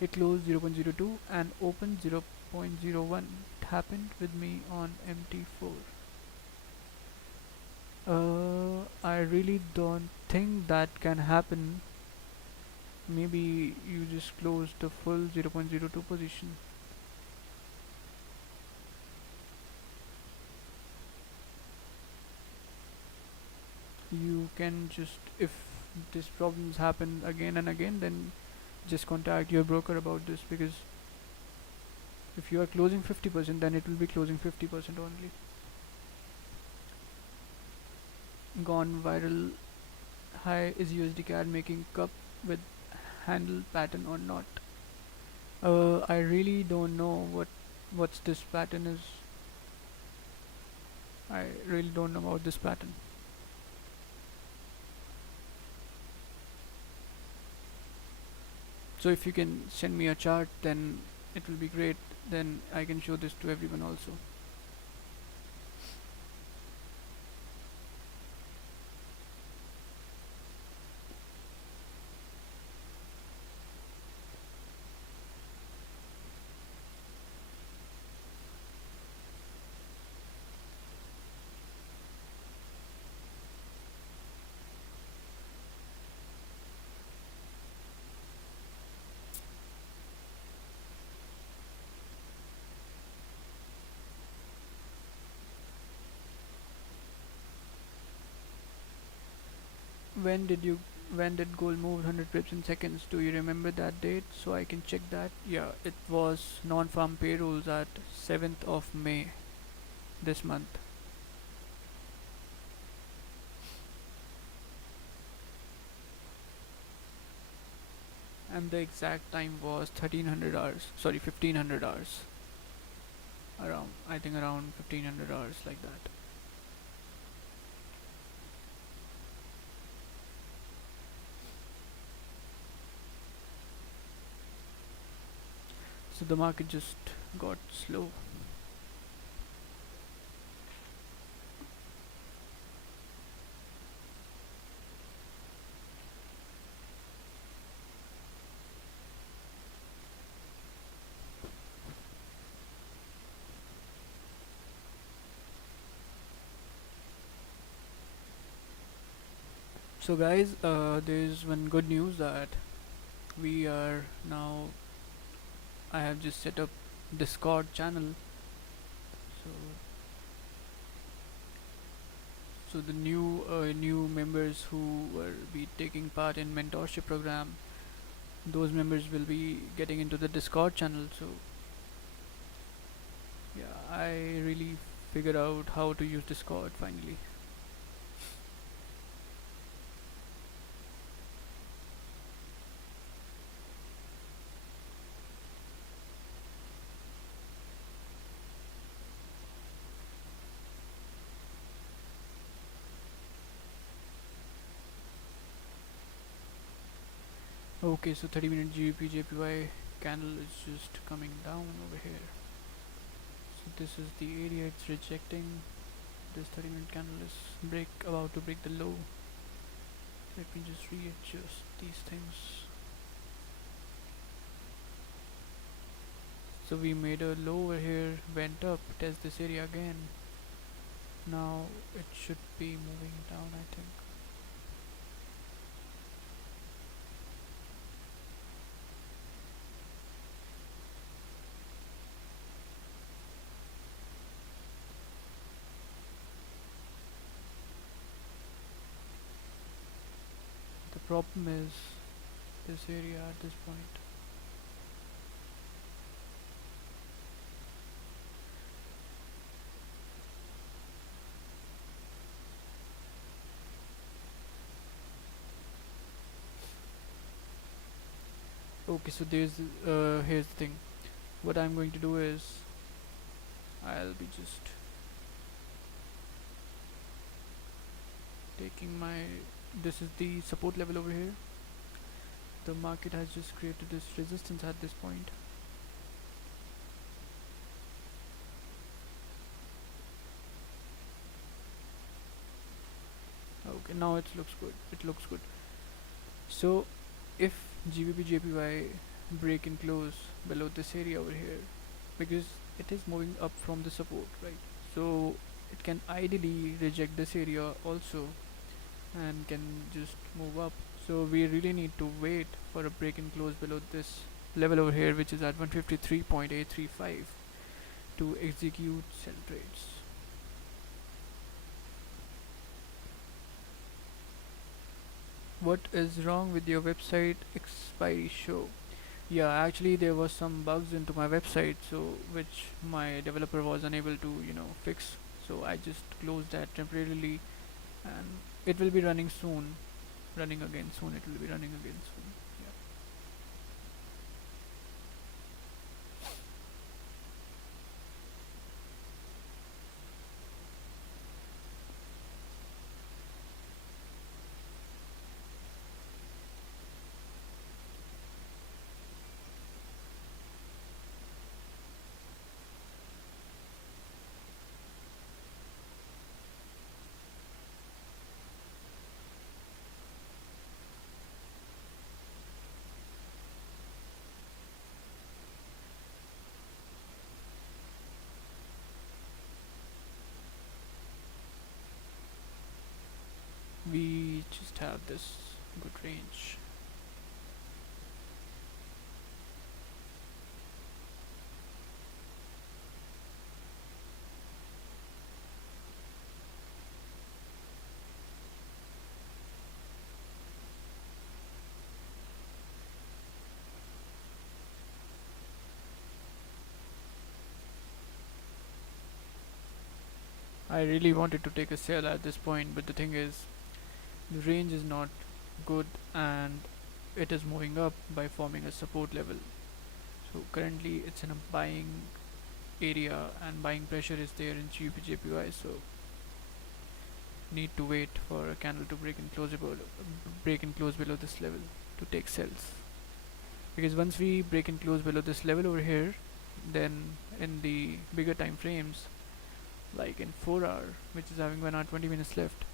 it closed 0.02 and opened 0.01. It happened with me on MT4. I really don't think that can happen. Maybe you just closed the full 0.02 position. You can just, if this problems happen again and again, then just contact your broker about this, because if you are closing 50%, then it will be closing 50% only. Gone viral. Hi, is USD CAD making cup with handle pattern or not? I really don't know what's this pattern is. I really don't know about this pattern. So if you can send me a chart, then it will be great. Then I can show this to everyone also. When did you when did gold move 100 pips in seconds? Do you remember that date so I can check that? Yeah, it was non-farm payrolls at 7th of May this month. And the exact time was 1300 hours. Sorry, 1500 hours. Around, I think around 1500 hours, like that. So the market just got slow. So guys, there's one good news that we are now, I have just set up Discord channel. So the new members who will be taking part in mentorship program, those members will be getting into the Discord channel. So yeah, I really figured out how to use Discord finally. Okay, so 30-minute GBP JPY candle is just coming down over here. So this is the area it's rejecting. This 30-minute candle is about to break the low. Let me just readjust these things. So we made a low over here, went up, test this area again. Now it should be moving down, I think. The problem is this area at this point. Okay, so here's the thing. What I'm going to do is I'll be just taking my, this is the support level over here. The market has just created this resistance at this point. Okay, now it looks good. It looks good. So if GBP JPY break and close below this area over here, because it is moving up from the support, right? So it can ideally reject this area also and can just move up. So we really need to wait for a break and close below this level over here, which is at 153.835, to execute sell trades. What is wrong with your website expiry show? Yeah, actually there was some bugs into my website, so which my developer was unable to, fix. So I just closed that temporarily, and it will be running soon. Running again soon. It will be running again soon. Yeah. We just have this good range. I really wanted to take a sell at this point, but the thing is, the range is not good and it is moving up by forming a support level. So currently it's in a buying area and buying pressure is there in GBP/JPY. So need to wait for a candle to break and close below this level to take sells. Because once we break and close below this level over here, then in the bigger time frames, like in 4 hour, which is having 1 hour 20 minutes left,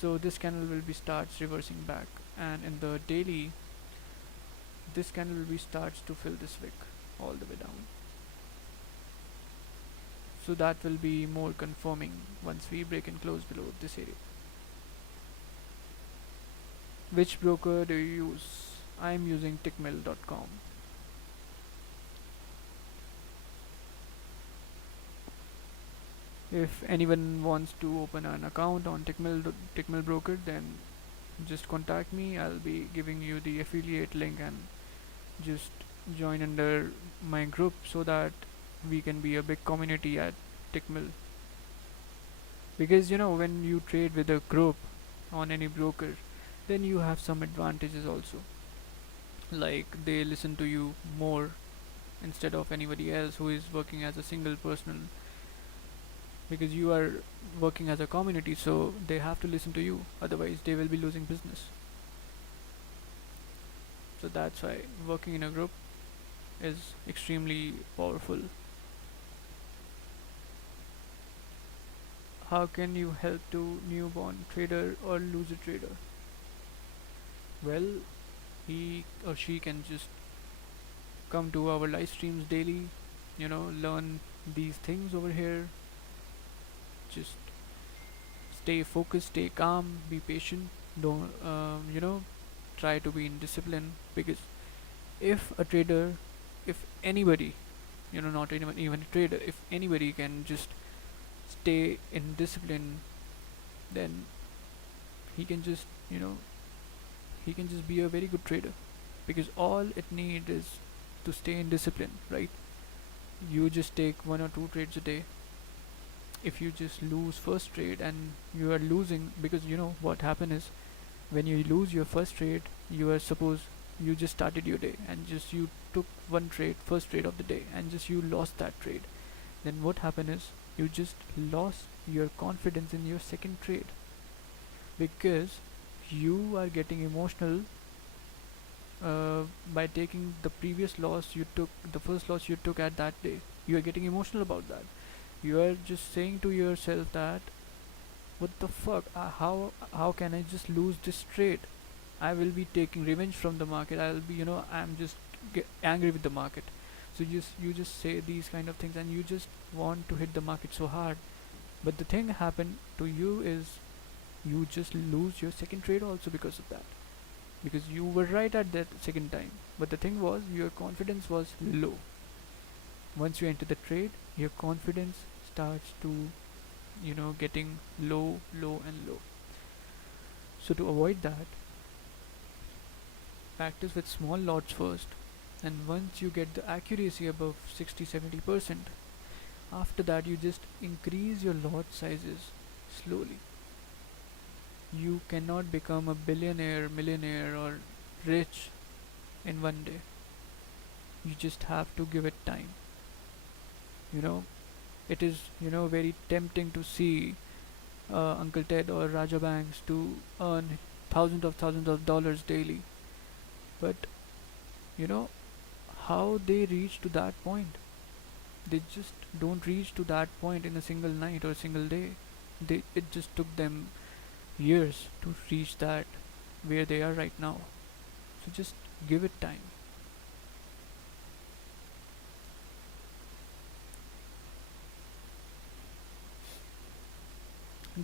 so this candle will be starts reversing back, and in the daily, this candle will be starts to fill this wick all the way down. So that will be more confirming once we break and close below this area. Which broker do you use? I am using tickmill.com. If anyone wants to open an account on Tickmill broker, then just contact me. I'll be giving you the affiliate link and just join under my group so that we can be a big community at Tickmill. Because when you trade with a group on any broker, then you have some advantages also. Like they listen to you more instead of anybody else who is working as a single person, because you are working as a community, so they have to listen to you, otherwise they will be losing business. So that's why working in a group is extremely powerful. How can you help to newborn trader or loser trader? Well, he or she can just come to our live streams daily learn these things over here. Just stay focused, stay calm, be patient. Don't try to be in discipline, because if a trader, if anybody, not even a trader, if anybody can just stay in discipline, then he can just he can just be a very good trader, because all it need is to stay in discipline, right? You just take one or two trades a day. If you just lose first trade and you are losing, because what happen is, when you lose your first trade, you are suppose you just started your day and just you took one trade, first trade of the day, and just you lost that trade. Then what happened is, you just lost your confidence in your second trade, because you are getting emotional by taking the previous loss you took, the first loss you took at that day. You are getting emotional about that. You are just saying to yourself that, what the fuck, how can I just lose this trade? I will be taking revenge from the market. I'll be, I'm just angry with the market. So you just say these kind of things, and you just want to hit the market so hard. But the thing happened to you is, you just lose your second trade also because of that, because you were right at that second time, but the thing was, your confidence was low. Once you enter the trade, your confidence starts to getting low, low and low. So to avoid that, practice with small lots first, and once you get the accuracy above 60-70%, after that you just increase your lot sizes slowly. You cannot become a billionaire, millionaire or rich in one day. You just have to give it time. It is very tempting to see Uncle Ted or Raja Banks to earn thousands of dollars daily, but you know how they reach to that point. They just don't reach to that point in a single night or a single day. It just took them years to reach that where they are right now. So just give it time.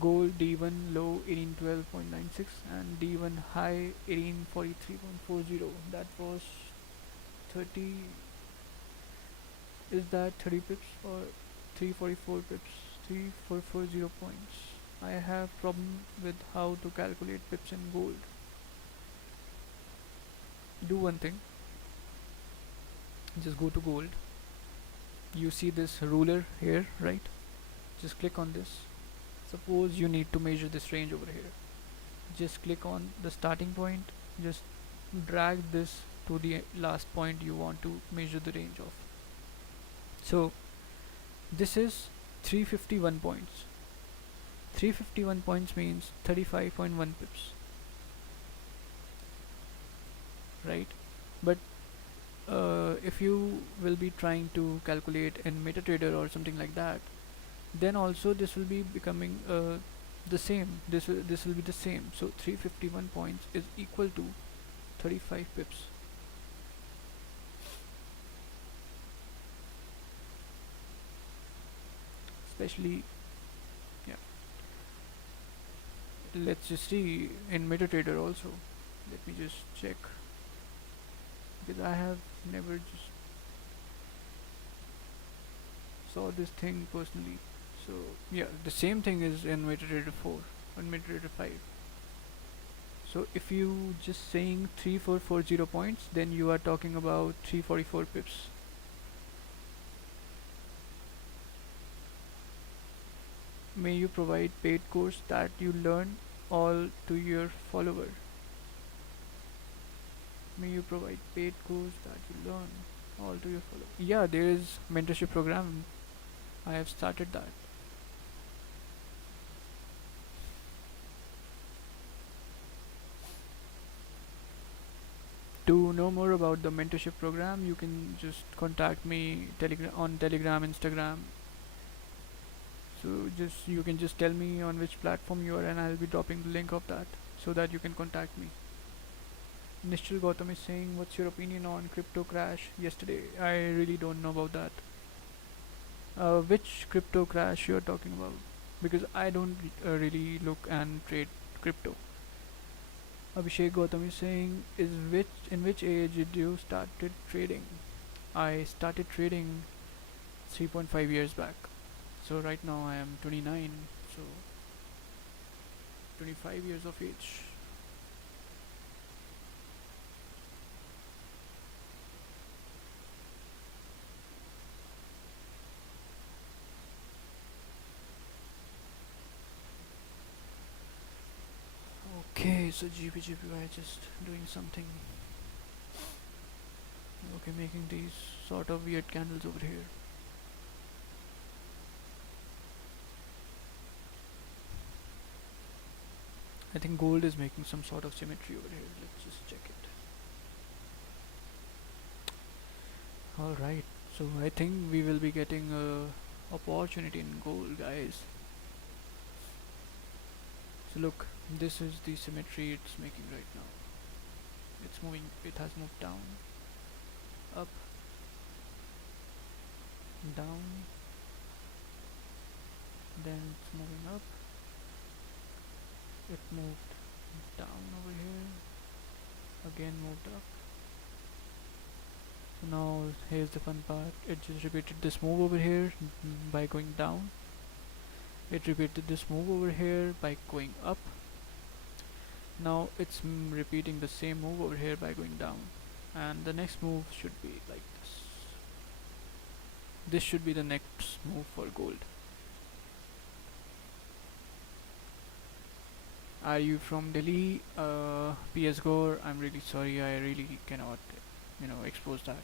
Gold D1 low 1812.96 and D1 high 1843.40. That was 30. Is that 30 pips or 344 pips? 3440 points. I have problem with how to calculate pips in gold. Do one thing. Just go to gold. You see this ruler here, right? Just click on this. Suppose you need to measure this range over here. Just click on the starting point. Just drag this to the last point you want to measure the range of. So this is 351 points. 351 points means 35.1 pips, right? But if you will be trying to calculate in MetaTrader or something like that, then also this will be becoming the same. This will be the same. So 351 points is equal to 35 pips. Especially, yeah. Let's just see in MetaTrader also. Let me just check, because I have never just saw this thing personally. So yeah, the same thing is in MetaTrader 4 and MetaTrader 5. So if you just saying 3440 points, then you are talking about 344 pips. May you provide paid course that you learn all to your follower. May you provide paid course that you learn all to your follower. Yeah, there is mentorship program. I have started that. To know more about the mentorship program, you can just contact me on Telegram, Instagram. So just you can just tell me on which platform you are, and I'll be dropping the link of that so that you can contact me. Nishchal Gautam is saying, what's your opinion on crypto crash yesterday? I really don't know about that. Which crypto crash you're talking about? Because I don't really look and trade crypto. Abhishek Gautam is saying, is which in which age did you started trading? I started trading 3.5 years back. So right now I am 29. So 25 years of age. Okay, so GPGPY just doing something. Okay, making these sort of weird candles over here. I think gold is making some sort of symmetry over here. Let's just check it. Alright, so I think we will be getting a opportunity in gold, guys. So look, this is the symmetry it's making right now. It's moving, it has moved down, up, down, then it's moving up, it moved down over here, again moved up. So now here's the fun part, it just repeated this move over here by going down, it repeated this move over here by going up. Now it's repeating the same move over here by going down, and the next move should be like this. This should be the next move for gold. Are you from Delhi? PS Gore, I'm really sorry, I really cannot, expose that.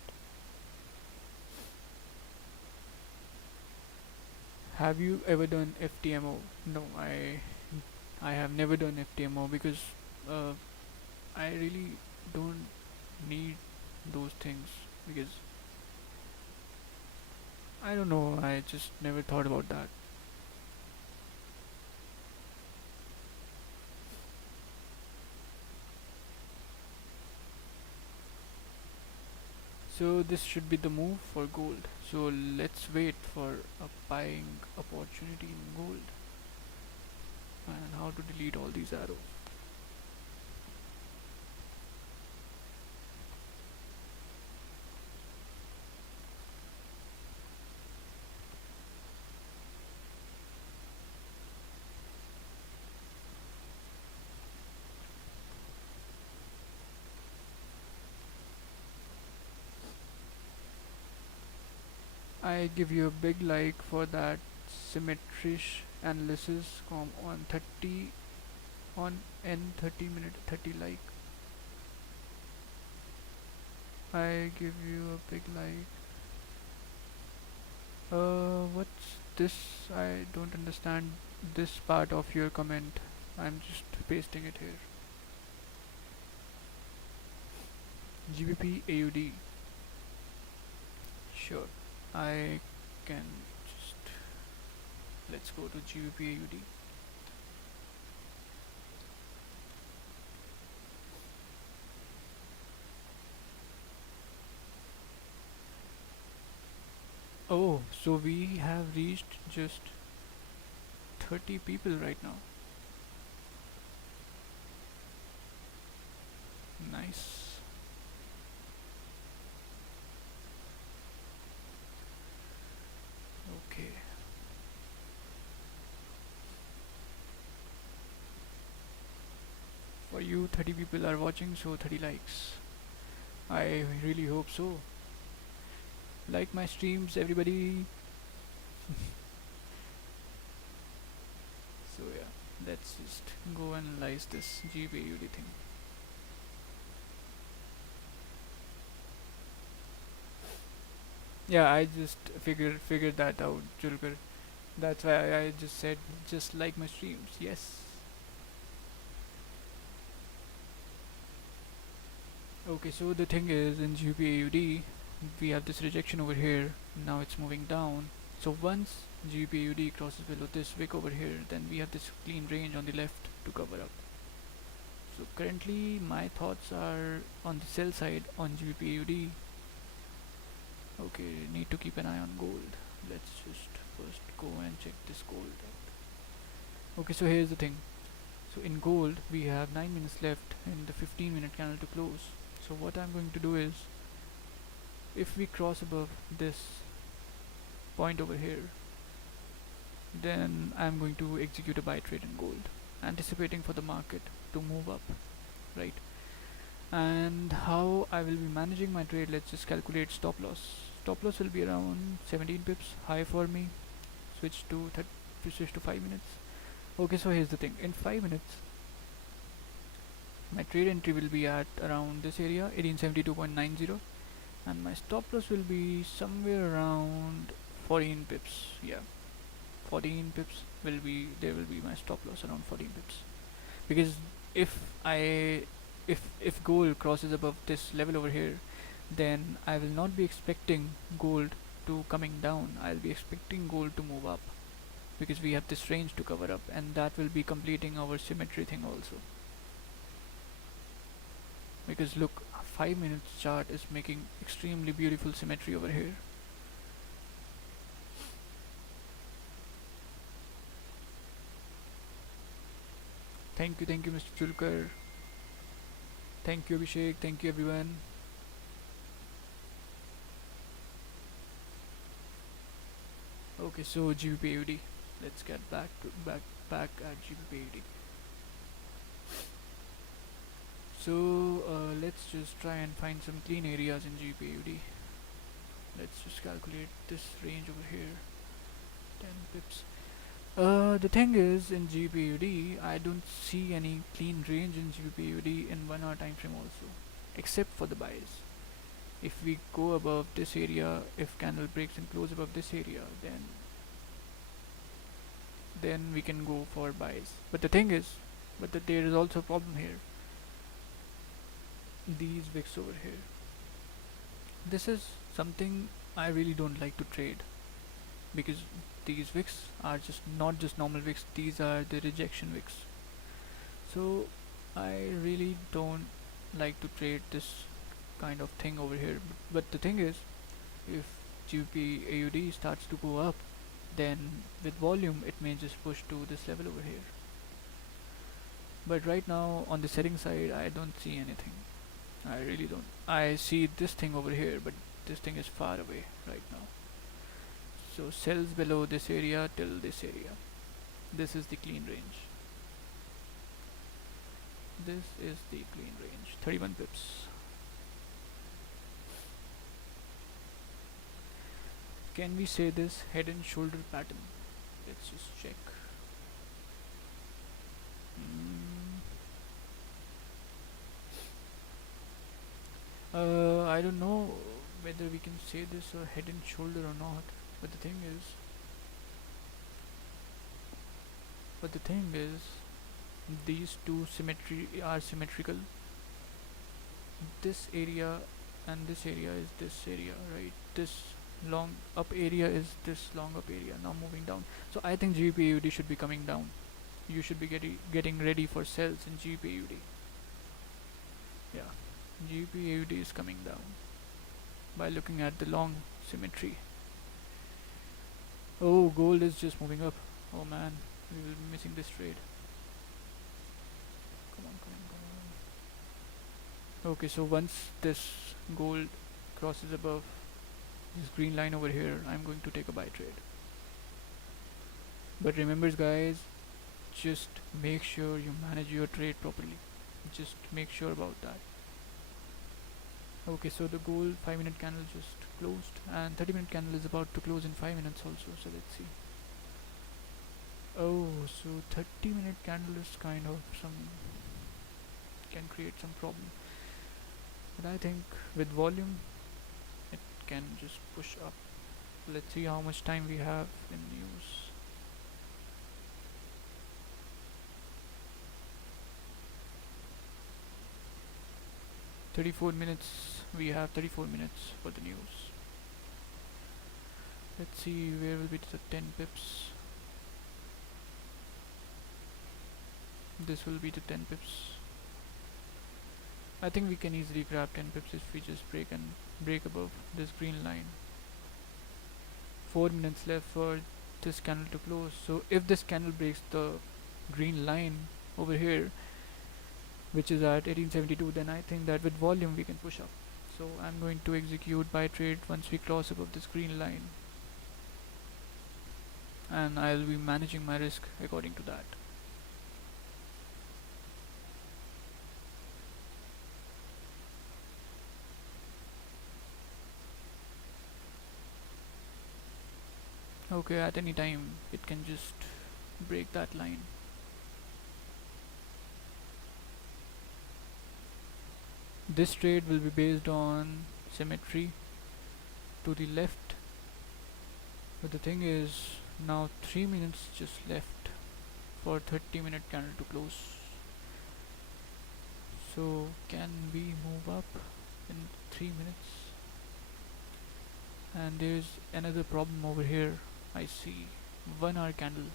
Have you ever done FTMO? No, I have never done FTMO because uh, I really don't need those things because I don't know, I just never thought about that. So this should be the move for gold. So let's wait for a buying opportunity in gold and how to delete all these arrows. I give you a big like for that symmetrish analysis on 30 on n 30 minute 30 like. I give you a big like. What's this? I don't understand this part of your comment. I'm just pasting it here. GBP AUD. Sure. I can just let's go to GBP AUD. Oh, so we have reached just 30 people right now. Nice. Okay. For you, 30 people are watching, so 30 likes. I really hope so. Like my streams, everybody. So yeah, let's just go analyze this GBAUD thing. Yeah, I just figured that out, Julkar. That's why I just said just like my streams. Yes. Okay, so the thing is in GBAUD we have this rejection over here. Now it's moving down. So once GBAUD crosses below this wick over here, then we have this clean range on the left to cover up. So currently my thoughts are on the sell side on GBAUD. Okay, need to keep an eye on gold. Let's just first go and check this gold out. Okay, so here's the thing. So in gold, we have 9 minutes left in the 15-minute candle to close. So what I'm going to do is, if we cross above this point over here, then I'm going to execute a buy trade in gold, anticipating for the market to move up, right? And how I will be managing my trade, let's just calculate stop loss. Stop loss will be around 17 pips high for me. Switch to 5 minutes. Okay, so here's the thing. In 5 minutes, my trade entry will be at around this area, 1872.90, and my stop loss will be somewhere around 14 pips. Yeah, 14 pips will be there. Will be my stop loss around 14 pips, because if I if gold crosses above this level over here, then I will not be expecting gold to coming down. I'll be expecting gold to move up, because we have this range to cover up, and that will be completing our symmetry thing also. Because look, a 5 minutes chart is making extremely beautiful symmetry over here. Thank you Mr. Chulkar. Thank you Abhishek, thank you everyone. Okay, so GBPAUD. Let's get back at GBPAUD. So let's just try and find some clean areas in GBPAUD. Let's just calculate this range over here. 10 pips. The thing is, in GBPAUD, I don't see any clean range in GBPAUD in 1 hour time frame also, except for the buys. If we go above this area, if candle breaks and close above this area, then we can go for buys. But the thing is, there is also a problem here. These wicks over here. This is something I really don't like to trade, because these wicks are just not just normal wicks, these are the rejection wicks. So I really don't like to trade this kind of thing over here. But the thing is, if GBP AUD starts to go up, then with volume it may just push to this level over here. But right now on the setting side, I don't see anything. I really don't. I see this thing over here, but this thing is far away right now. So sells below this area till this area. This is the clean range. This is the clean range. 31 pips. Can we say this head and shoulder pattern? Let's just check. I don't know whether we can say this a head and shoulder or not, but the thing is, these two are symmetrical. This area and this area is this area, right? This long up area is this long up area, now moving down. So I think GBPAUD should be coming down. You should be getting ready for sells in GBPAUD. Yeah, GBPAUD is coming down by looking at the long symmetry. Oh, gold is just moving up. Oh man, we will be missing this trade. Come on. Okay, so once this gold crosses above this green line over here, I'm going to take a buy trade. But remember guys, just make sure you manage your trade properly. Just make sure about that. Okay, so the gold 5 minute candle just closed, and 30 minute candle is about to close in 5 minutes also, so let's see. Oh, so 30 minute candle is kind of can create some problem, but I think with volume it can just push up. Let's see how much time we have in news. We have 34 minutes for the news. Let's see, where will be the 10 pips. This will be the 10 pips. I think we can easily grab 10 pips if we just break above this green line. 4 minutes left for this candle to close. So if this candle breaks the green line over here, which is at 1872, then I think that with volume we can push up. So I'm going to execute buy trade once we cross above this green line, and I'll be managing my risk according to that. Okay, at any time it can just break that line. This trade will be based on symmetry to the left, but the thing is now 3 minutes just left for 30-minute candle to close. So can we move up in 3 minutes? And there's another problem over here. I see 1 hour candle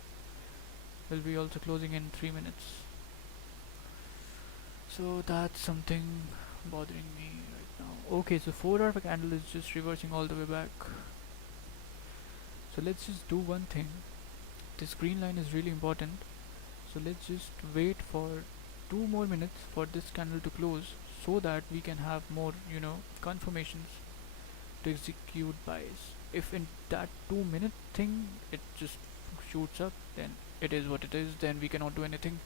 will be also closing in 3 minutes. So that's something bothering me right now. Okay, so 4 hour candle is just reversing all the way back. So let's just do one thing. This green line is really important. So let's just wait for 2 more minutes for this candle to close, so that we can have more, confirmations to execute buys. If in that 2 minute thing it just shoots up, then it is what it is, then we cannot do anything.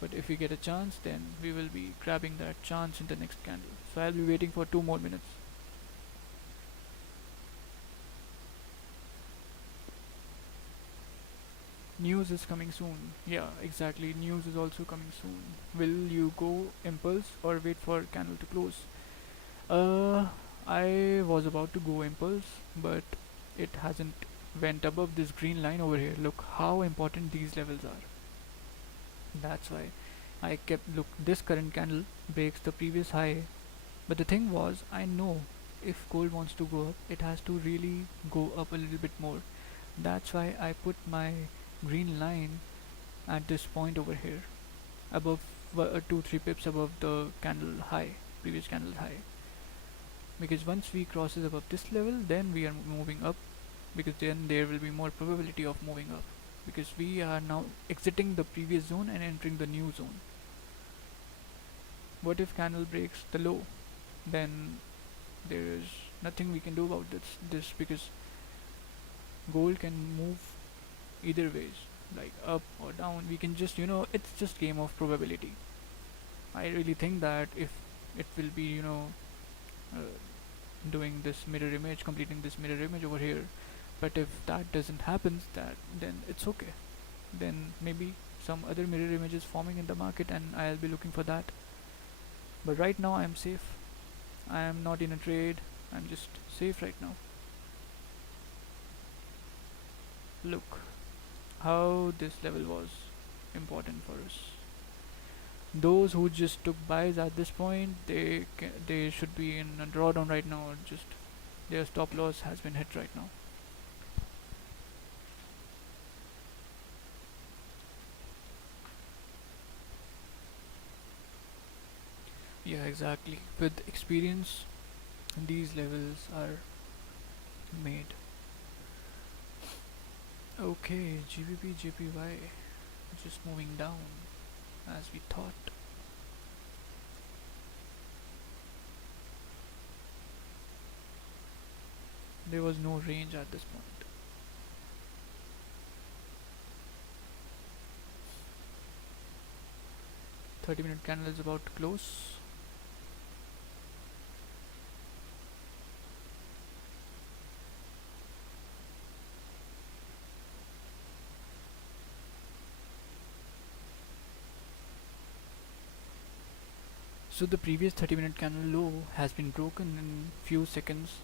But if we get a chance, then we will be grabbing that chance in the next candle. So I'll be waiting for 2 more minutes. News is coming soon. Yeah, exactly. News is also coming soon. Will you go impulse or wait for candle to close? Uh, I was about to go impulse, but it hasn't went above this green line over here. Look how important these levels are. That's why I kept look. This current candle breaks the previous high, but the thing was, I know if gold wants to go up, it has to really go up a little bit more. That's why I put my green line at this point over here, above 2-3 pips above the candle high, previous candle high. Because once we crosses above this level, then we are moving up, because then there will be more probability of moving up, because we are now exiting the previous zone and entering the new zone. What if candle breaks the low? Then there is nothing we can do about this because gold can move either ways, like up or down. We can just, it's just game of probability. I really think that if it will be, uh, doing this mirror image, completing this mirror image over here, but if that doesn't happen, that then it's okay. Then maybe some other mirror image is forming in the market and I'll be looking for that. But right now I'm safe. I am not in a trade. I'm just safe right now. Look how this level was important for us. Those who just took buys at this point, they should be in a drawdown right now, or just their stop loss has been hit right now. Yeah, exactly. With experience, these levels are made. Okay, GBP JPY just moving down as we thought. There was no range at this point. .30-minute candle is about to close. So the previous 30-minute candle low has been broken in few seconds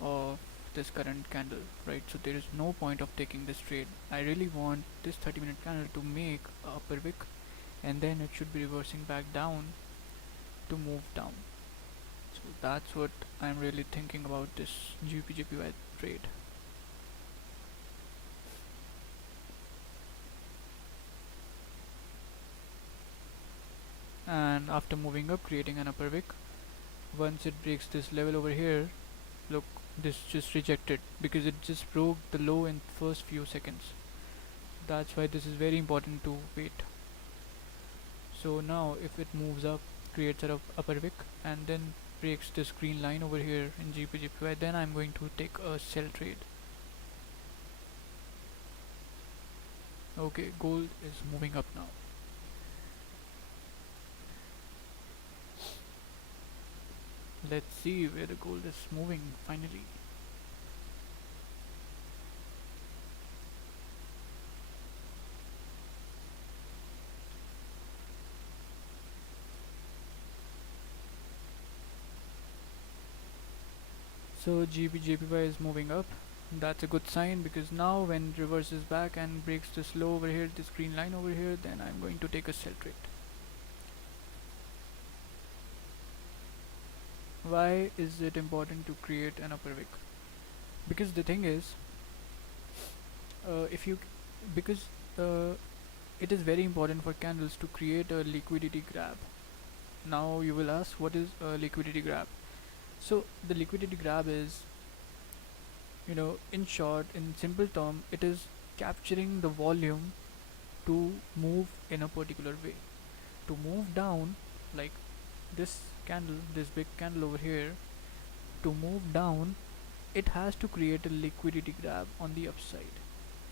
of this current candle, right? So there is no point of taking this trade. I really want this 30-minute candle to make a upper wick, and then it should be reversing back down to move down. So that's what I'm really thinking about this GBP/JPY trade. And after moving up, creating an upper wick, once it breaks this level over here, look, this just rejected because it just broke the low in first few seconds. That's why this is very important to wait. So now if it moves up, creates an upper wick, and then breaks this green line over here in GPGPY, then I'm going to take a sell trade. Okay, gold is moving up now. Let's see where the gold is moving finally. So GBJPY is moving up. That's a good sign because now when it reverses back and breaks this low over here, this green line over here, then I'm going to take a sell trade. Why is it important to create an upper wick? Because the thing is, if you because it is very important for candles to create a liquidity grab. Now you will ask, what is a liquidity grab? So the liquidity grab is, in short, in simple term, it is capturing the volume to move in a particular way. To move down, like this candle, this big candle over here, to move down, it has to create a liquidity grab on the upside.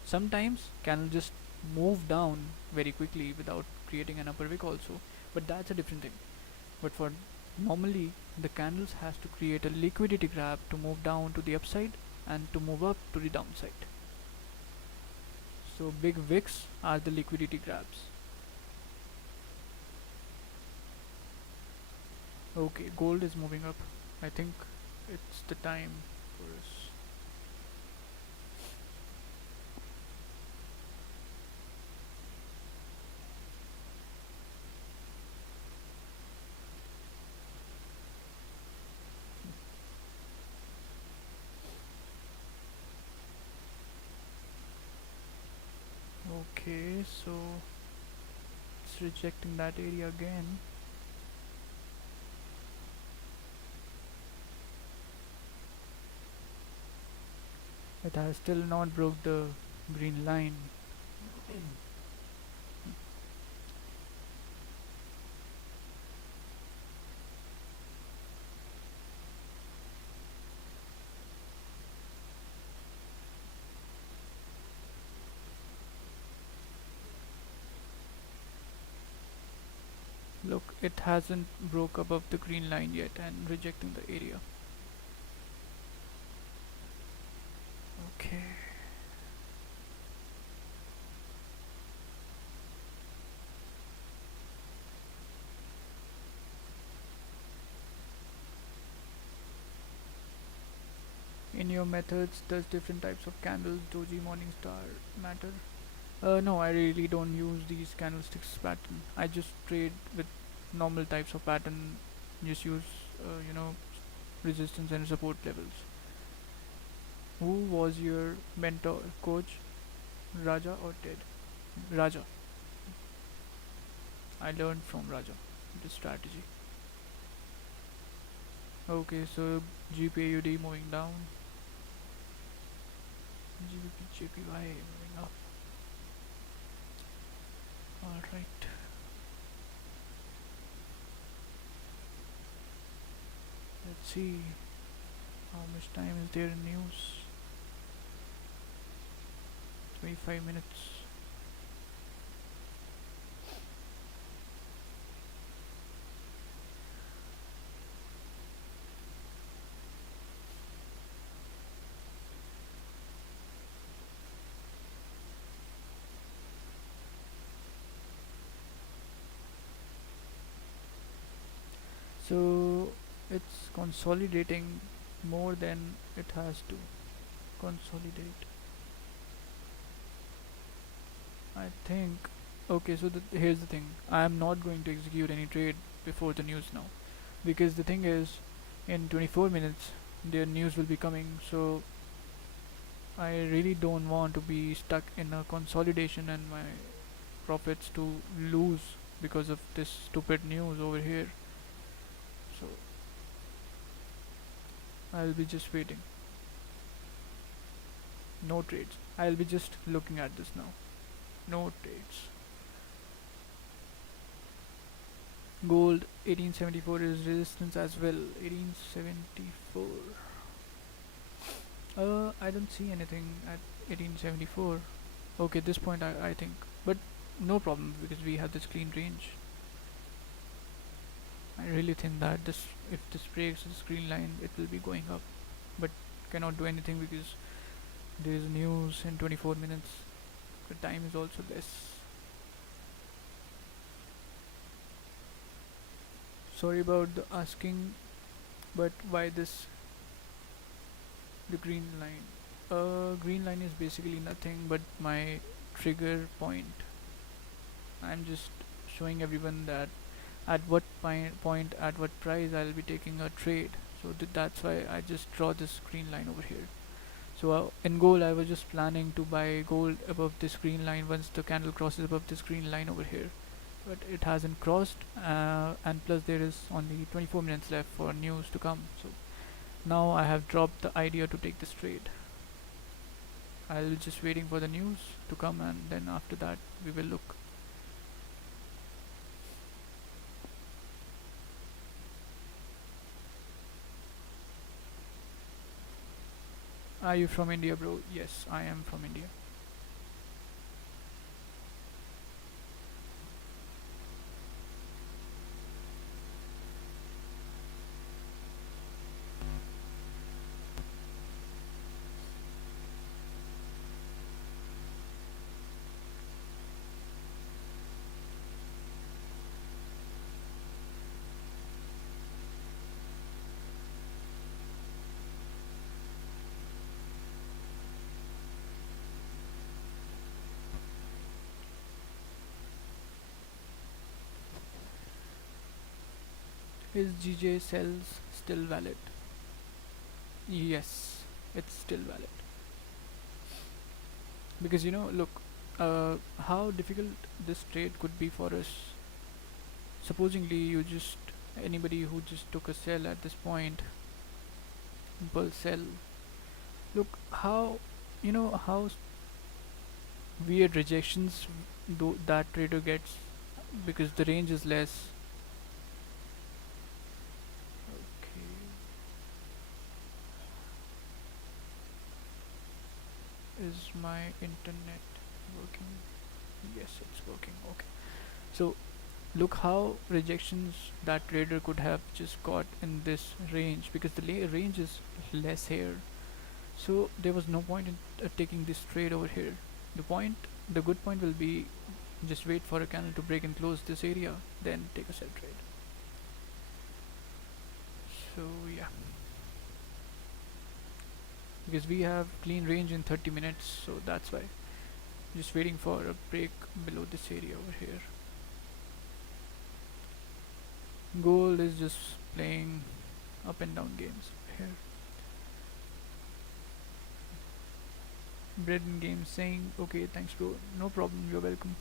Sometimes candle just move down very quickly without creating an upper wick also, but that's a different thing. But for normally the candles has to create a liquidity grab to move down to the upside and to move up to the downside. So big wicks are the liquidity grabs. Okay, gold is moving up. I think it's the time for us. Okay, so it's rejecting that area again. It has still not broke the green line. Look, it hasn't broke above the green line yet and rejecting the area. Okay. In your methods, does different types of candles, doji, morning star matter? No, I really don't use these candlesticks pattern. I just trade with normal types of pattern. Just use, resistance and support levels. Who was your mentor, coach, Raja or Ted? Raja. I learned from Raja the strategy. Okay, so GPAUD moving down, GBP moving up. Alright. Let's see how much time is there in news. 25 minutes. So it's consolidating more than it has to consolidate. I think. Okay, so here's the thing. I am not going to execute any trade before the news now, because the thing is, in 24 minutes, their news will be coming. So I really don't want to be stuck in a consolidation and my profits to lose because of this stupid news over here. So I'll be just waiting. No trades. I'll be just looking at this now. No trades. Gold 1874 is resistance as well. 1874. I don't see anything at 1874. Okay, this point I think. But no problem because we have this clean range. I really think that this, if this breaks this green line, it will be going up. But cannot do anything because there is news in 24 minutes. The time is also less. Sorry about the asking, but why this the green line? Green line is basically nothing but my trigger point. I'm just showing everyone that at what point at what price I'll be taking a trade. So that's why I just draw this green line over here. So in gold I was just planning to buy gold above this green line once the candle crosses above this green line over here, but it hasn't crossed, and plus there is only 24 minutes left for news to come. So now I have dropped the idea to take this trade. I'll just waiting for the news to come, and then after that we will look. Are you from India, bro? Yes, I am from India. Is GJ cells still valid? Yes, it's still valid. Because look, how difficult this trade could be for us. Supposingly, anybody who just took a sell at this point, impulse sell. Look how, how weird rejections that trader gets because the range is less. Okay, is my internet working? Yes, it's working. Okay. So look how rejections that trader could have just got in this range because the range is less here. So there was no point in taking this trade over here. The good point will be just wait for a candle to break and close this area, then take a sell trade. So yeah, because we have clean range in 30 minutes, so that's why. Just waiting for a break below this area over here. Gold is just playing up and down games here. Bread in game saying, okay, thanks bro. No problem, you're welcome.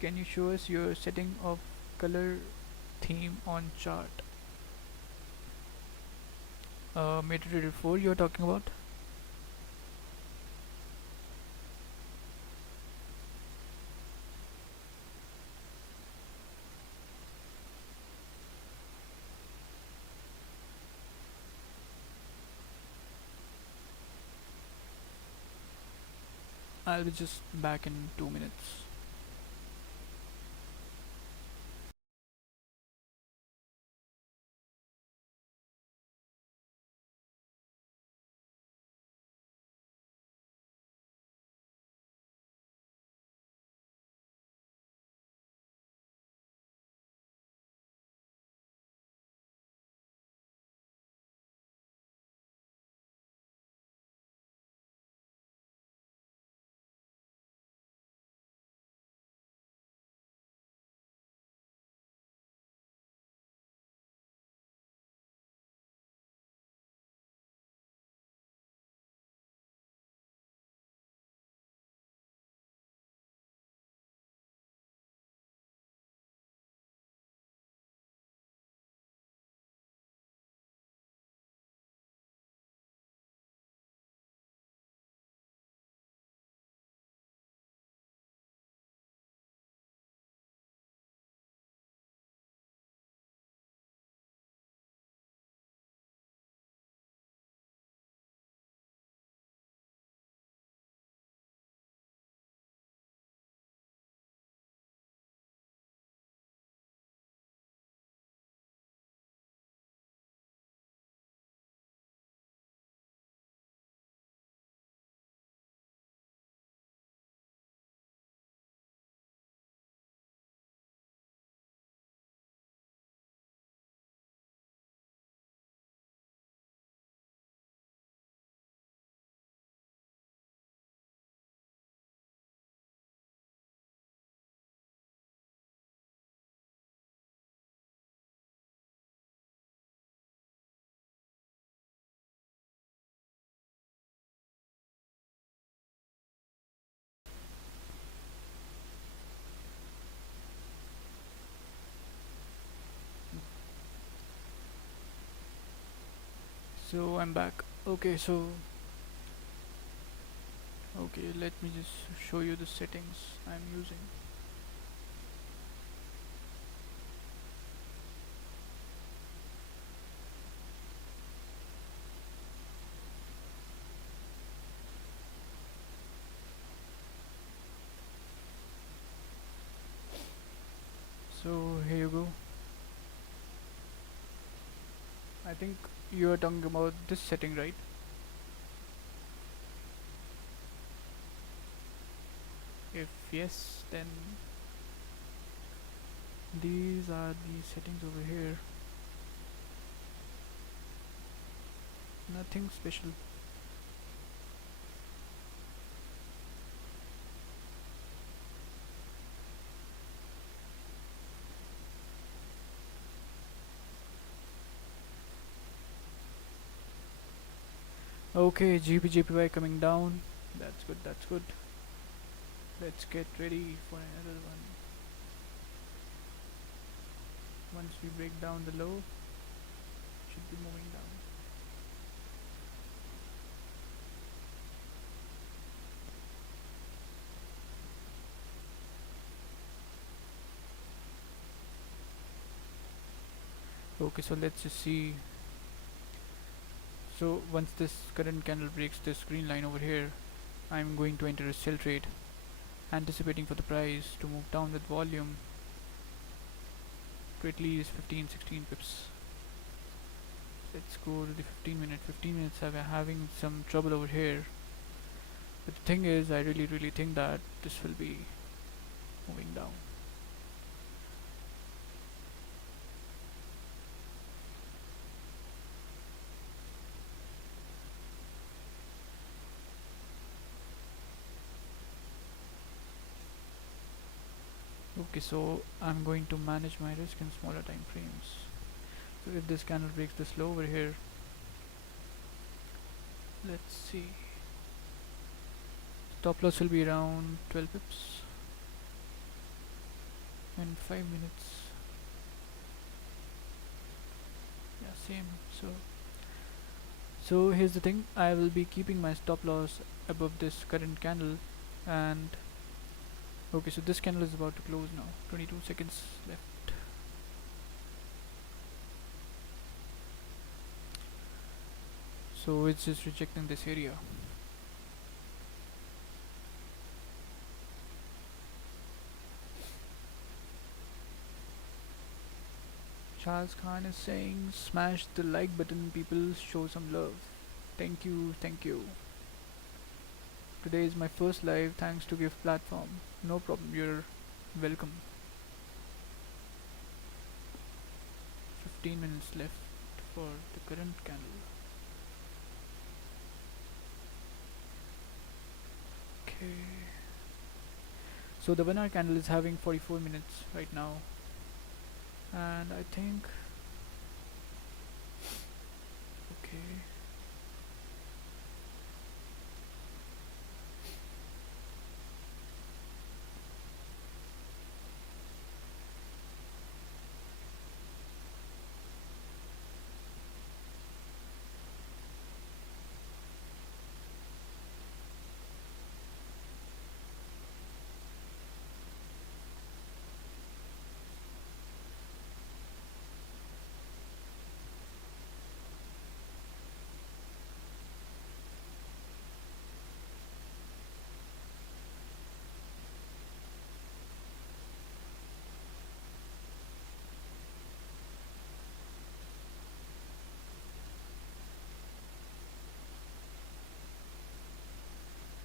Can you show us your setting of color theme on chart? MetaTrader 4 you're talking about? I'll be just back in 2 minutes. So I'm back. Okay, let me just show you the settings I'm using. So here you go. I think you are talking about this setting, right? If yes, then these are the settings over here. Nothing special. Okay, GPJPY coming down. That's good, that's good. Let's get ready for another one. Once we break down the low, should be moving down. Okay, so let's just see. So once this current candle breaks this green line over here, I'm going to enter a sell trade, anticipating for the price to move down with volume to at least 15-16 pips. Let's go to the 15 minute. 15 minutes I'm having some trouble over here. But the thing is, I really think that this will be moving down. Okay, so I'm going to manage my risk in smaller time frames. So if this candle breaks this low over here, let's see. Stop loss will be around 12 pips in 5 minutes. Yeah, same. So here's the thing. I will be keeping my stop loss above this current candle, and okay, so this candle is about to close now. 22 seconds left. So it's just rejecting this area. Charles Khan is saying, smash the like button, people, show some love. Thank you, thank you. Today is my first live, thanks to Gift Platform. No problem, you're welcome. 15 minutes left for the current candle. Okay. So the 1 hour candle is having 44 minutes right now. And I think, okay,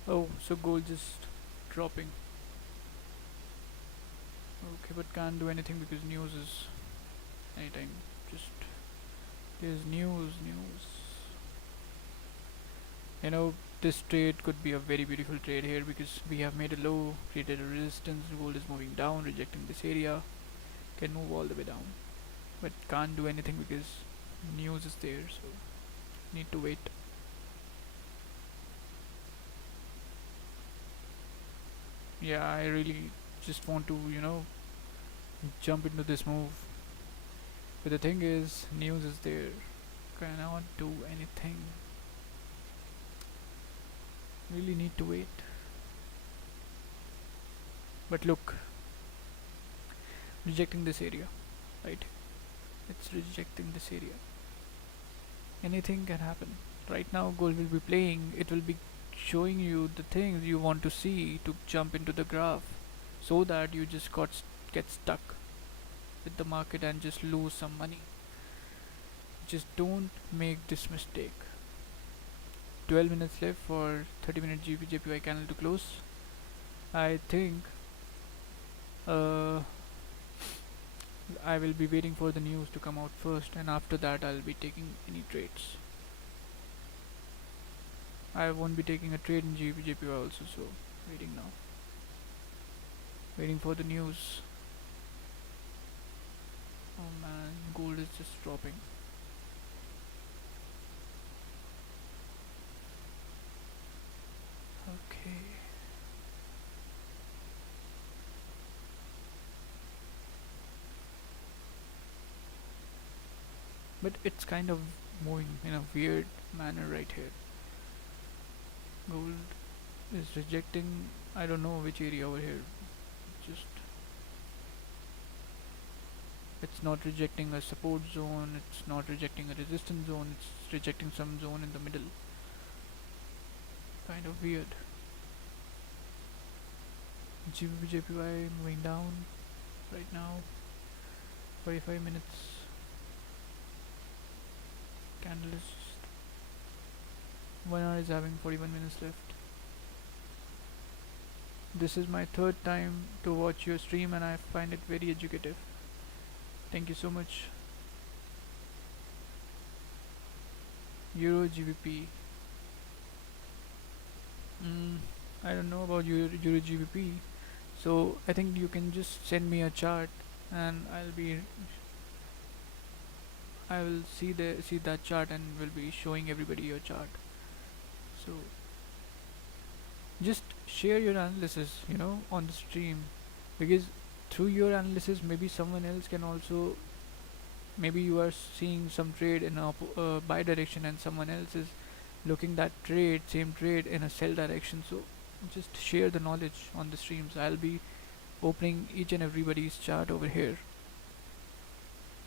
oh, so gold just dropping. Okay, but can't do anything because news is anytime. Just there's news. You know, this trade could be a very beautiful trade here because we have made a low, created a resistance, gold is moving down, rejecting this area, can move all the way down. But can't do anything because news is there, so need to wait. Yeah, I really just want to, jump into this move. But the thing is, news is there. cannot do anything. Really need to wait. But look, rejecting this area, right? It's rejecting this area. Anything can happen. Right now, gold will be playing. It will be showing you the things you want to see to jump into the graph, so that you just get stuck with the market and just lose some money. Just don't make this mistake. 12 minutes left for 30-minute JPY candle to close. I think uh, I will be waiting for the news to come out first, and after that I'll be taking any trades. I won't be taking a trade in JPY also, so waiting now. Waiting for the news. Oh man, gold is just dropping. Okay. But it's kind of moving in a weird manner right here. Gold is rejecting, I don't know which area over here. Just it's not rejecting a support zone, it's not rejecting a resistance zone, it's rejecting some zone in the middle. Kind of weird. JPY moving down right now. 45 minutes. Candle is 1 hour is having 41 minutes left. This is my third time to watch your stream and I find it very educative. Thank you so much. Euro GBP. I don't know about Euro GBP, so I think you can just send me a chart and I will see that chart and will be showing everybody your chart. So just share your analysis, on the stream, because through your analysis maybe someone else can also, maybe you are seeing some trade in a buy direction and someone else is looking that same trade in a sell direction. So just share the knowledge on the streams. I'll be opening each and everybody's chart over here,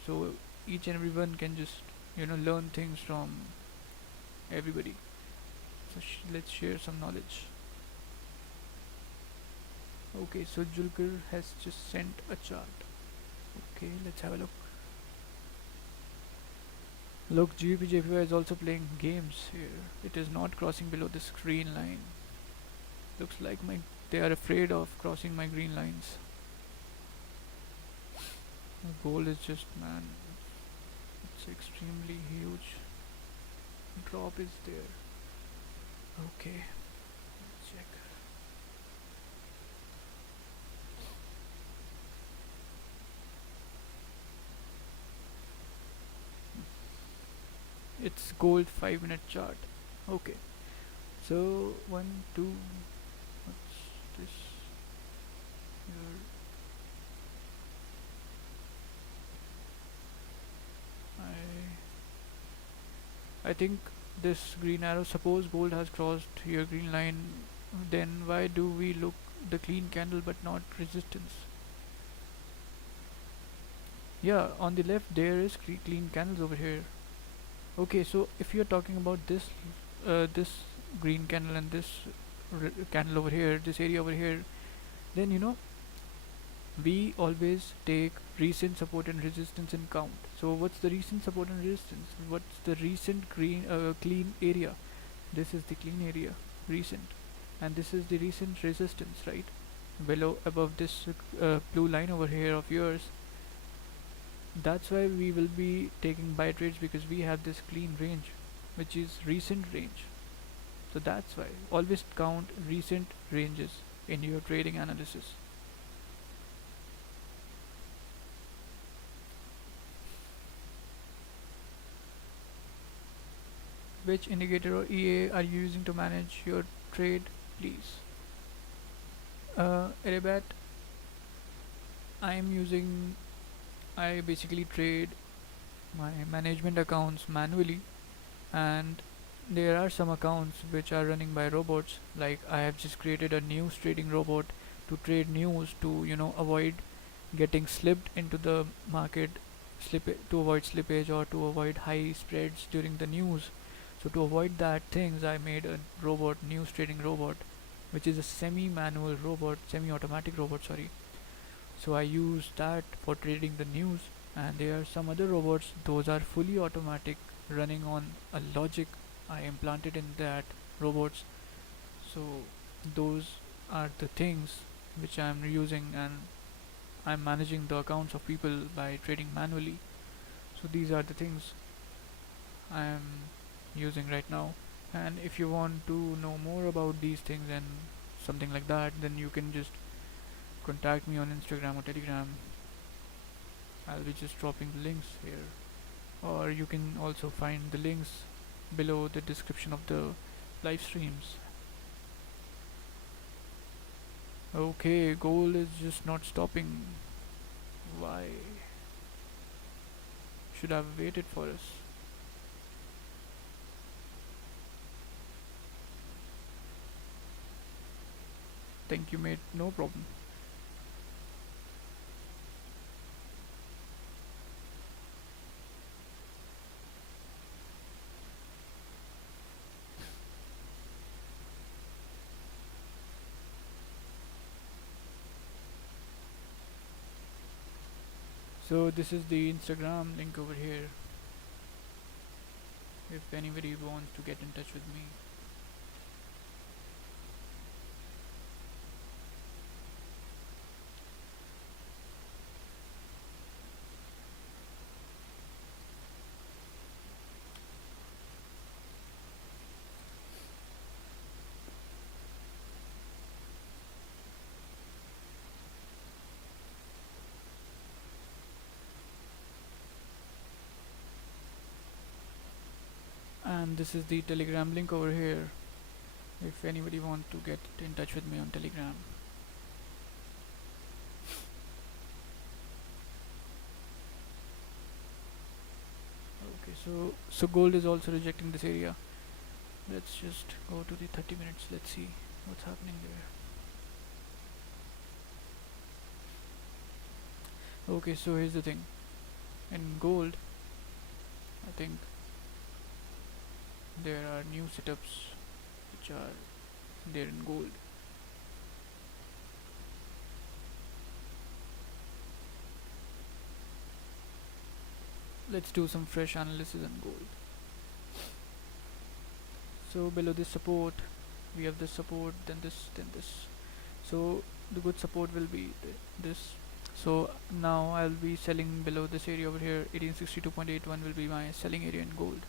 so each and everyone can just learn things from everybody. So let's share some knowledge. Okay, so Julker has just sent a chart. Okay, let's have a look. Look, GBP is also playing games here. It is not crossing below this green line. Looks like they are afraid of crossing my green lines. The gold is just, man, it's extremely huge. Drop is there. Okay, let's check. It's gold 5-minute chart. Okay, so 1 2, what's this here? I think this green arrow, suppose gold has crossed your green line, then why do we look the clean candle but not resistance? Yeah, on the left there is clean candles over here. Okay, so if you're talking about this green candle and this candle over here, this area over here, then we always take recent support and resistance in count. So what's the recent support and resistance? What's the recent clean area? This is the clean area, recent, and this is the recent resistance, right? Below, above this blue line over here of yours. That's why we will be taking buy trades, because we have this clean range, which is recent range. So that's why always count recent ranges in your trading analysis. Which indicator or EA are you using to manage your trade, please? Arabat, I basically trade my management accounts manually, and there are some accounts which are running by robots. Like I have just created a news trading robot to trade news, to avoid getting slipped into the market, to avoid slippage or to avoid high spreads during the news. So to avoid that things, I made a robot, news trading robot, which is a semi-manual robot, semi-automatic robot, sorry. So I use that for trading the news, and there are some other robots, those are fully automatic, running on a logic I implanted in that robots. So those are the things which I'm using, and I'm managing the accounts of people by trading manually. So these are the things I'm using right now. And if you want to know more about these things and something like that, then you can just contact me on Instagram or Telegram. I'll be just dropping the links here. Or you can also find the links below the description of the live streams. Okay, goal is just not stopping. Why should I have waited for us? Thank you, mate. No problem. So this is the Instagram link over here. If anybody wants to get in touch with me. And this is the Telegram link over here. If anybody wants to get in touch with me on Telegram. Okay, so gold is also rejecting this area. Let's just go to the 30 minutes. Let's see what's happening there. Okay, so here's the thing. In gold, I think there are new setups which are there in gold. Let's do some fresh analysis on gold. So below this support, we have this support, then this, then this. So the good support will be this. So now I'll be selling below this area over here. 1862.81 will be my selling area in gold.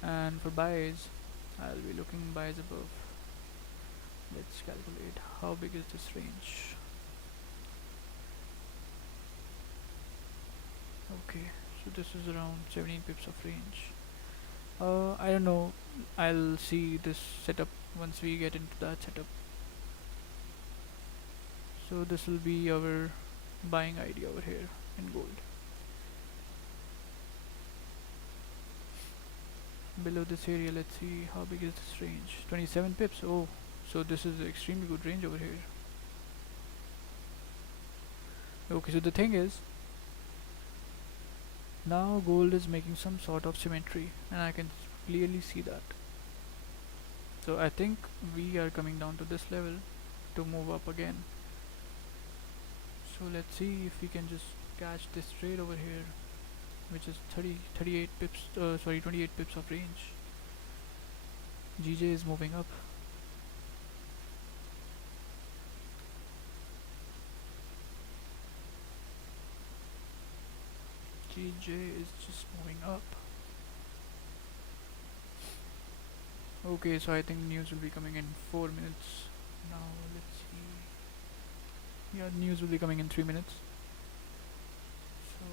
And for buys, I'll be looking buys above. Let's calculate how big is this range. Okay, so this is around 17 pips of range. I don't know, I'll see this setup once we get into that setup. So this will be our buying idea over here in gold. Below this area, let's see how big is this range. 27 pips. Oh, so this is an extremely good range over here. Okay, so the thing is, now gold is making some sort of symmetry, and I can clearly see that. So I think we are coming down to this level to move up again. So let's see if we can just catch this trade over here, which is 38 pips, 28 pips of range. GJ is moving up. GJ is just moving up. Okay, so I think news will be coming in 4 minutes. Now let's see. Yeah, news will be coming in 3 minutes. So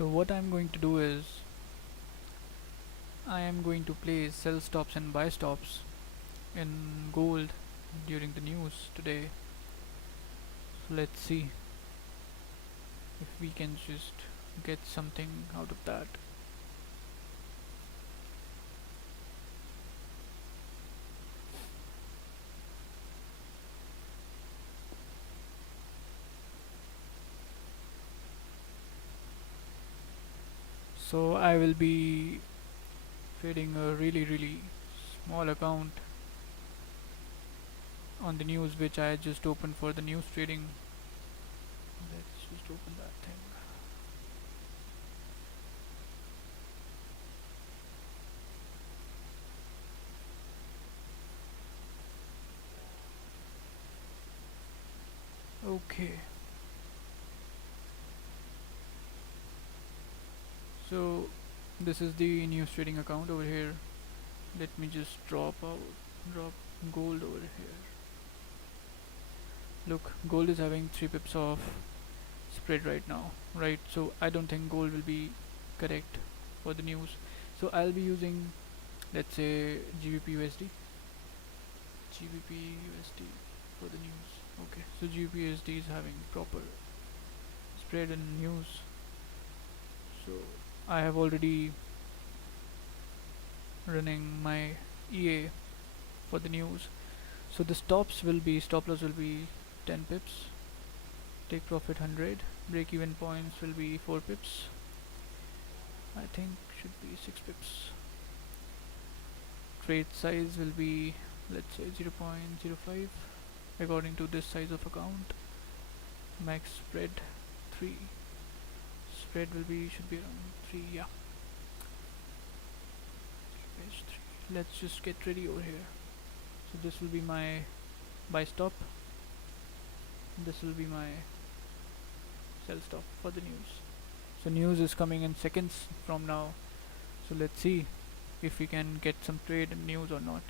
So what I'm going to do is I am going to place sell stops and buy stops in gold during the news today. So let's see if we can just get something out of that. So I will be trading a really small account on the news which I just opened for the news trading. Let's just open that thing. Okay, so this is the news trading account over here. Let me just drop gold over here. Look, gold is having 3 pips of spread right now, right? So I don't think gold will be correct for the news. So I'll be using, let's say, GBP USD. GBP USD for the news. Okay, so GBP USD is having proper spread in news. So I have already running my EA for the news. So the stop loss will be 10 pips, take profit 100, break even points will be 4 pips, I think should be 6 pips. Trade size will be, let's say, 0.05 according to this size of account. Max spread 3, spread should be around 3, yeah, page 3. Let's just get ready over here. So this will be my buy stop, this will be my sell stop for the news. So news is coming in seconds from now, so let's see if we can get some trade in news or not.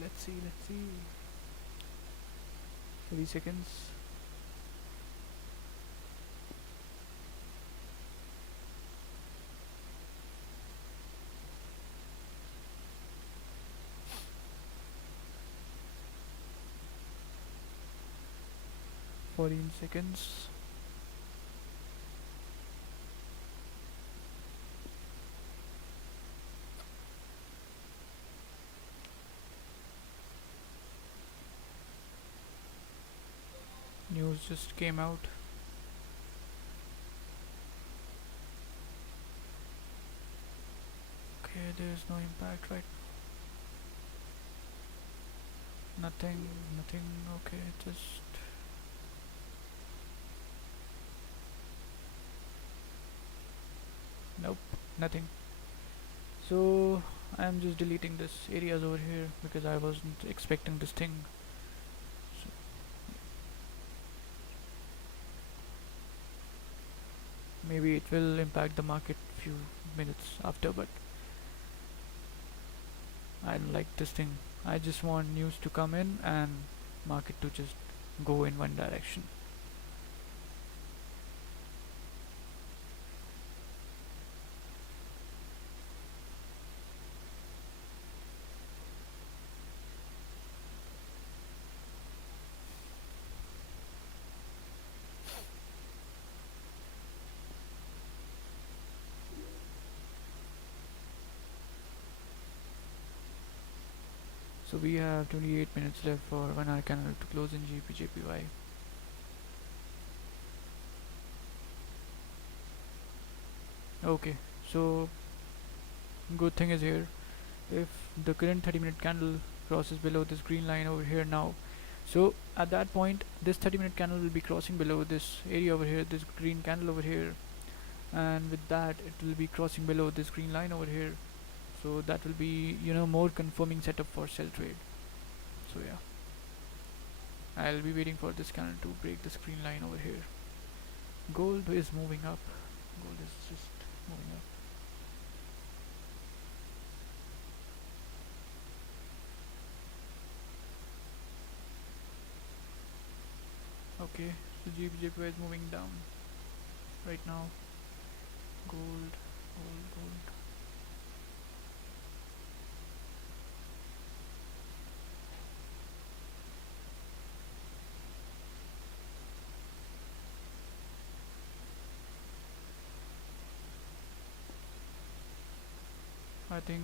Let's see 30 seconds. Fourteen seconds. News just came out. Okay, there's no impact right. Nothing. Okay, just nope, nothing. So I'm just deleting this areas over here because I wasn't expecting this thing. So maybe it will impact the market few minutes after, but I don't like this thing. I just want news to come in and market to just go in one direction. So we have 28 minutes left for 1 hour candle to close in GBP/JPY. Okay, so good thing is here, if the current 30-minute candle crosses below this green line over here now, so at that point this 30-minute candle will be crossing below this area over here, this green candle over here, and with that it will be crossing below this green line over here. So that will be, more confirming setup for sell trade. So yeah, I'll be waiting for this candle to break the screen line over here. Gold is moving up. Gold is just moving up. Okay, So GBJPY is moving down right now. Gold, gold, gold. I think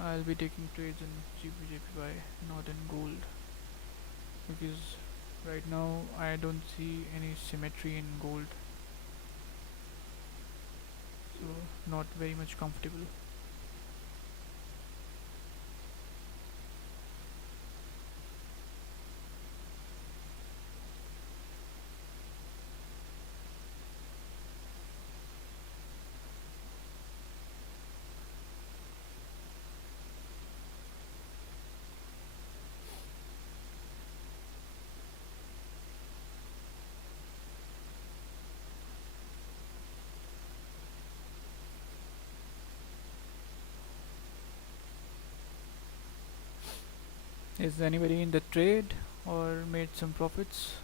I'll be taking trades in GBJPY, not in gold, because right now I don't see any symmetry in gold, so not very much comfortable. Is anybody in the trade or made some profits?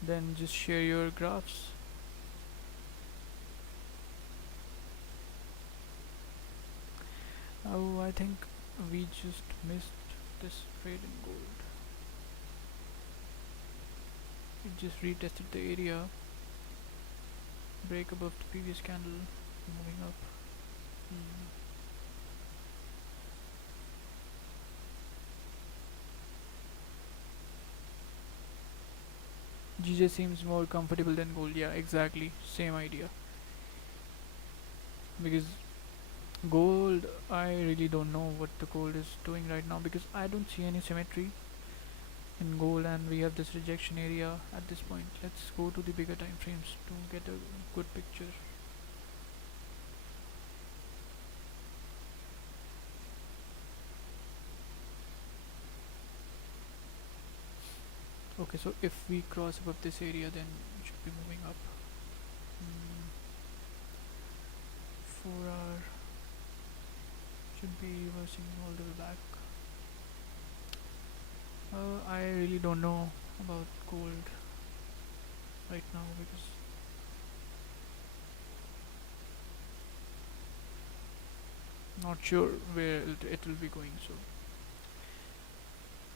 Then just share your graphs. Oh, I think we just missed this trade in gold. It just retested the area, break above the previous candle, moving up. Hmm. GJ seems more comfortable than gold. Yeah, exactly. Same idea. Because gold, I really don't know what the gold is doing right now because I don't see any symmetry in gold and we have this rejection area at this point. Let's go to the bigger time frames to get a good picture. Okay, so if we cross above this area then it should be moving up. 4 hour should be reversing all the way back. I really don't know about gold right now because not sure where it will be going, so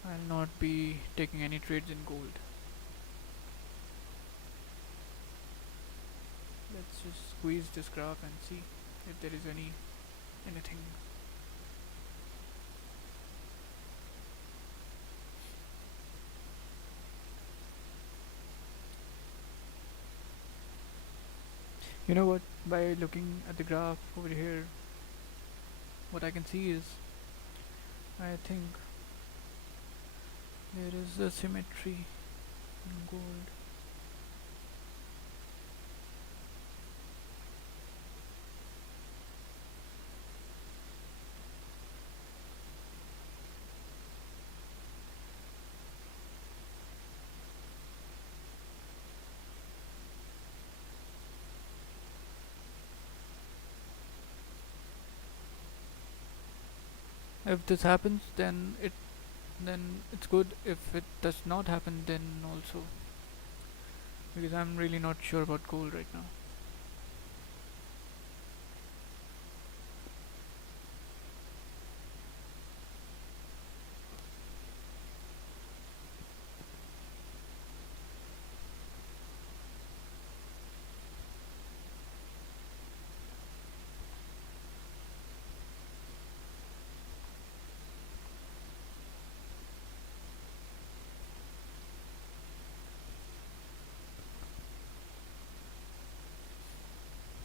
I'll not be taking any trades in gold. Let's just squeeze this graph and see if there is anything. You know what? By looking at the graph over here, what I can see is I think there is a symmetry in gold. If this happens, then it's good. If it does not happen, then also, because I'm really not sure about gold right now.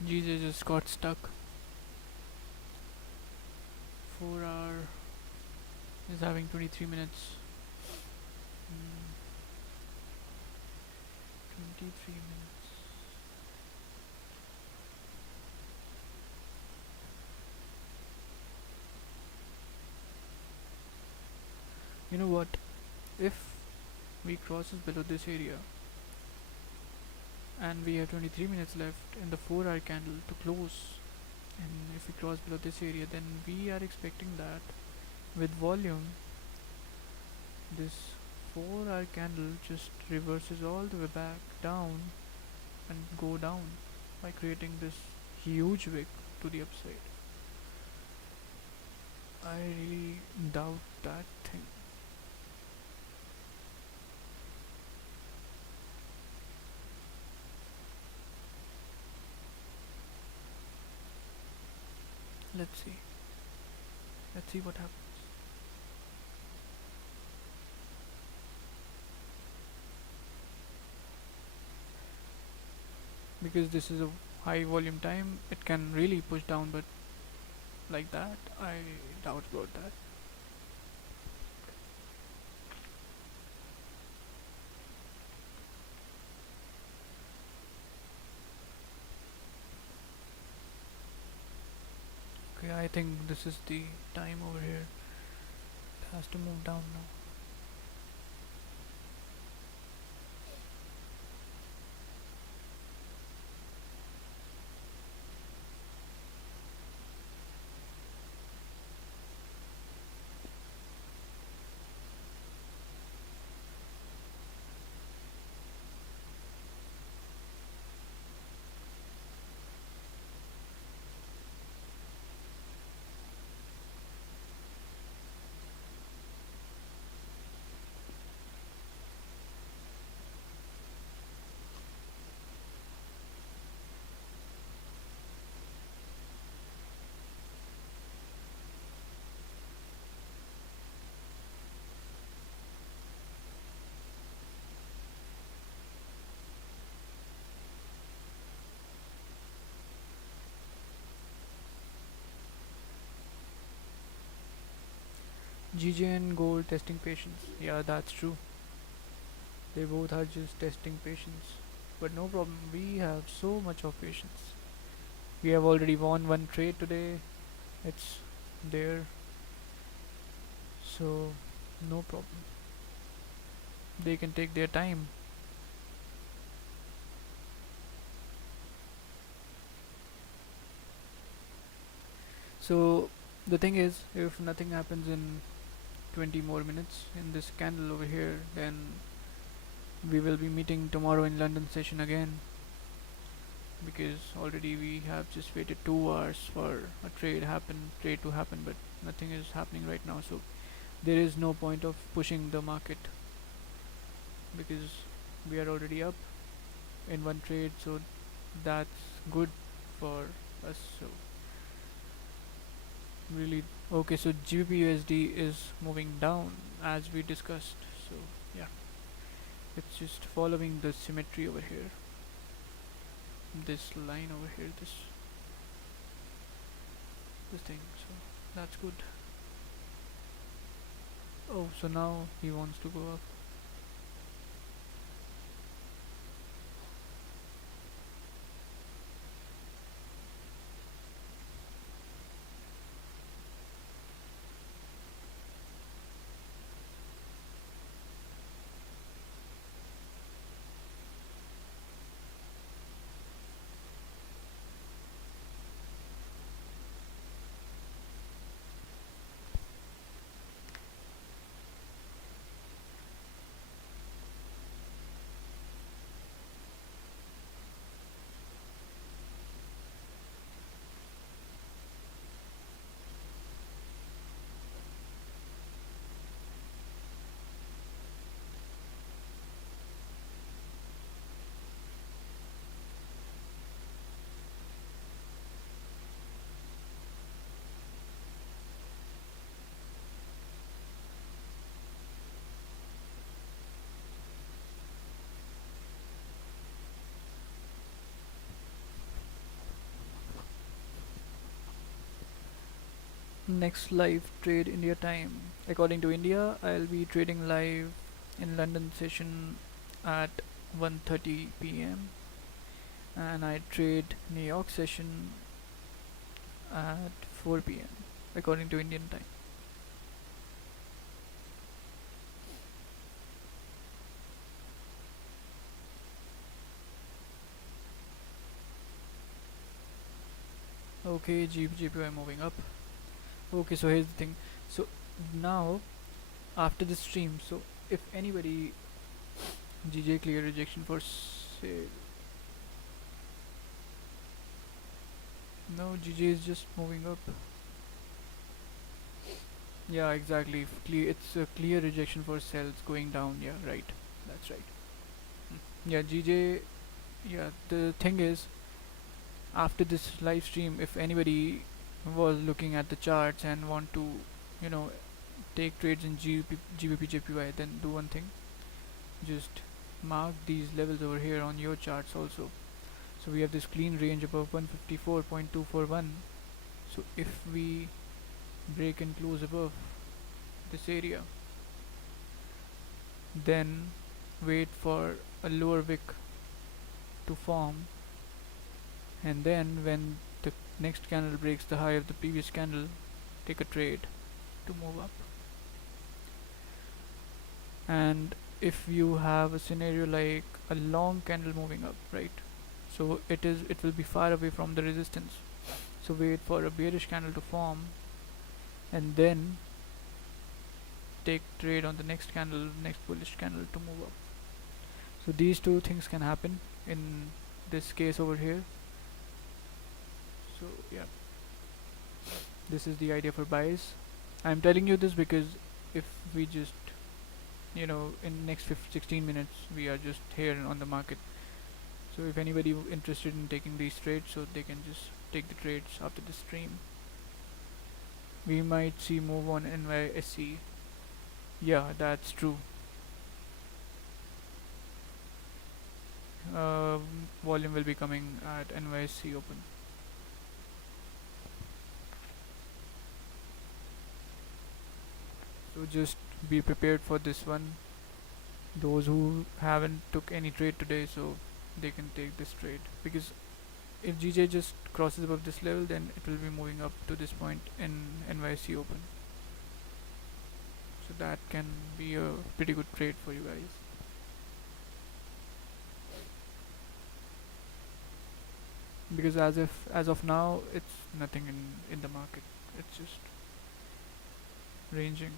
GJ just got stuck. 4 hour is having 23 minutes. 23 minutes. You know what? If we crosses below this area and we have 23 minutes left in the 4 hour candle to close, and if we cross below this area, then we are expecting that with volume this 4 hour candle just reverses all the way back down and go down by creating this huge wick to the upside. I really doubt that thing. Let's see. Let's see what happens. Because this is a high volume time, it can really push down, but like that, I doubt about that. Okay, I think this is the time over here. It has to move down now. GJ and Gold testing patience. Yeah, that's true. They both are just testing patience. But no problem, we have so much of patience. We have already won one trade today. It's there. So, no problem. They can take their time. So, the thing is, if nothing happens in 20 more minutes in this candle over here, then we will be meeting tomorrow in London session again, because already we have just waited 2 hours for a trade to happen, but nothing is happening right now. So there is no point of pushing the market because we are already up in one trade, so that's good for us. So really, okay, so GBP is moving down as we discussed. So yeah, it's just following the symmetry over here, this line over here, this thing. So that's good. Oh, so now he wants to go up. Next live trade India time. According to India, I'll be trading live in London session at 1:30 p.m. and I trade New York session at 4 p.m. according to Indian time. Okay, GPY moving up. Okay, so here's the thing. So now after the stream, so if anybody, GJ clear rejection for sale. No, GJ is just moving up. Yeah, exactly. Clear, it's a clear rejection for cells going down. Yeah, right. That's right. Yeah, GJ. Yeah, the thing is, after this live stream, if anybody was looking at the charts and want to, you know, take trades in GBP, JPY, then do one thing. Just mark these levels over here on your charts also. So we have this clean range above 154.241. So if we break and close above this area, then wait for a lower wick to form, and then when the next candle breaks the high of the previous candle, take a trade to move up. And if you have a scenario like a long candle moving up, right, so it will be far away from the resistance, so wait for a bearish candle to form and then take trade on the next candle, next bullish candle to move up. So these two things can happen in this case over here. So yeah, this is the idea for buys. I'm telling you this because if we just, in next 16 minutes we are just here on the market. So if anybody interested in taking these trades, so they can just take the trades after the stream. We might see move on NYSE. Yeah, that's true. Volume will be coming at NYSE open. So just be prepared for this one. Those who haven't took any trade today, so they can take this trade, because if GJ just crosses above this level, then it will be moving up to this point in NYSE open. So that can be a pretty good trade for you guys. Because as of now, it's nothing in the market. It's just ranging.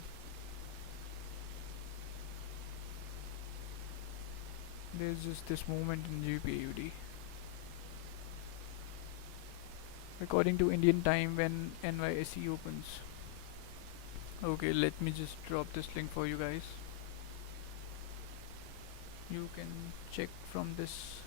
There's just this movement in GBPUD. According to Indian time, when NYSE opens. Okay, let me just drop this link for you guys. You can check from this.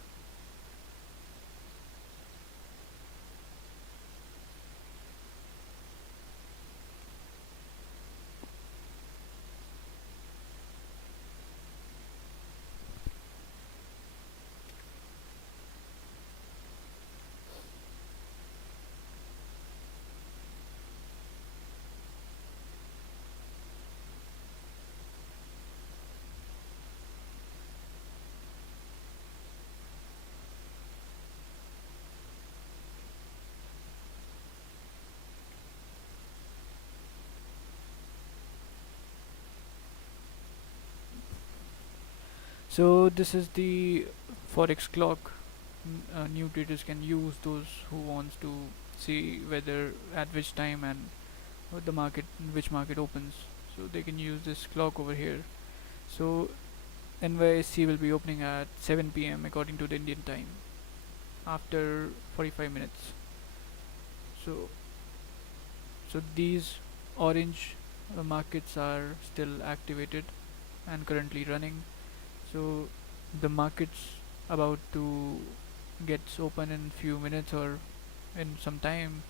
So this is the Forex Clock. New traders can use, those who wants to see whether at which time and what the market, which market opens. So they can use this clock over here. So NYSE will be opening at 7 p.m. according to the Indian time, after 45 minutes. So these orange markets are still activated and currently running. So the market's about to gets open in few minutes or in some time.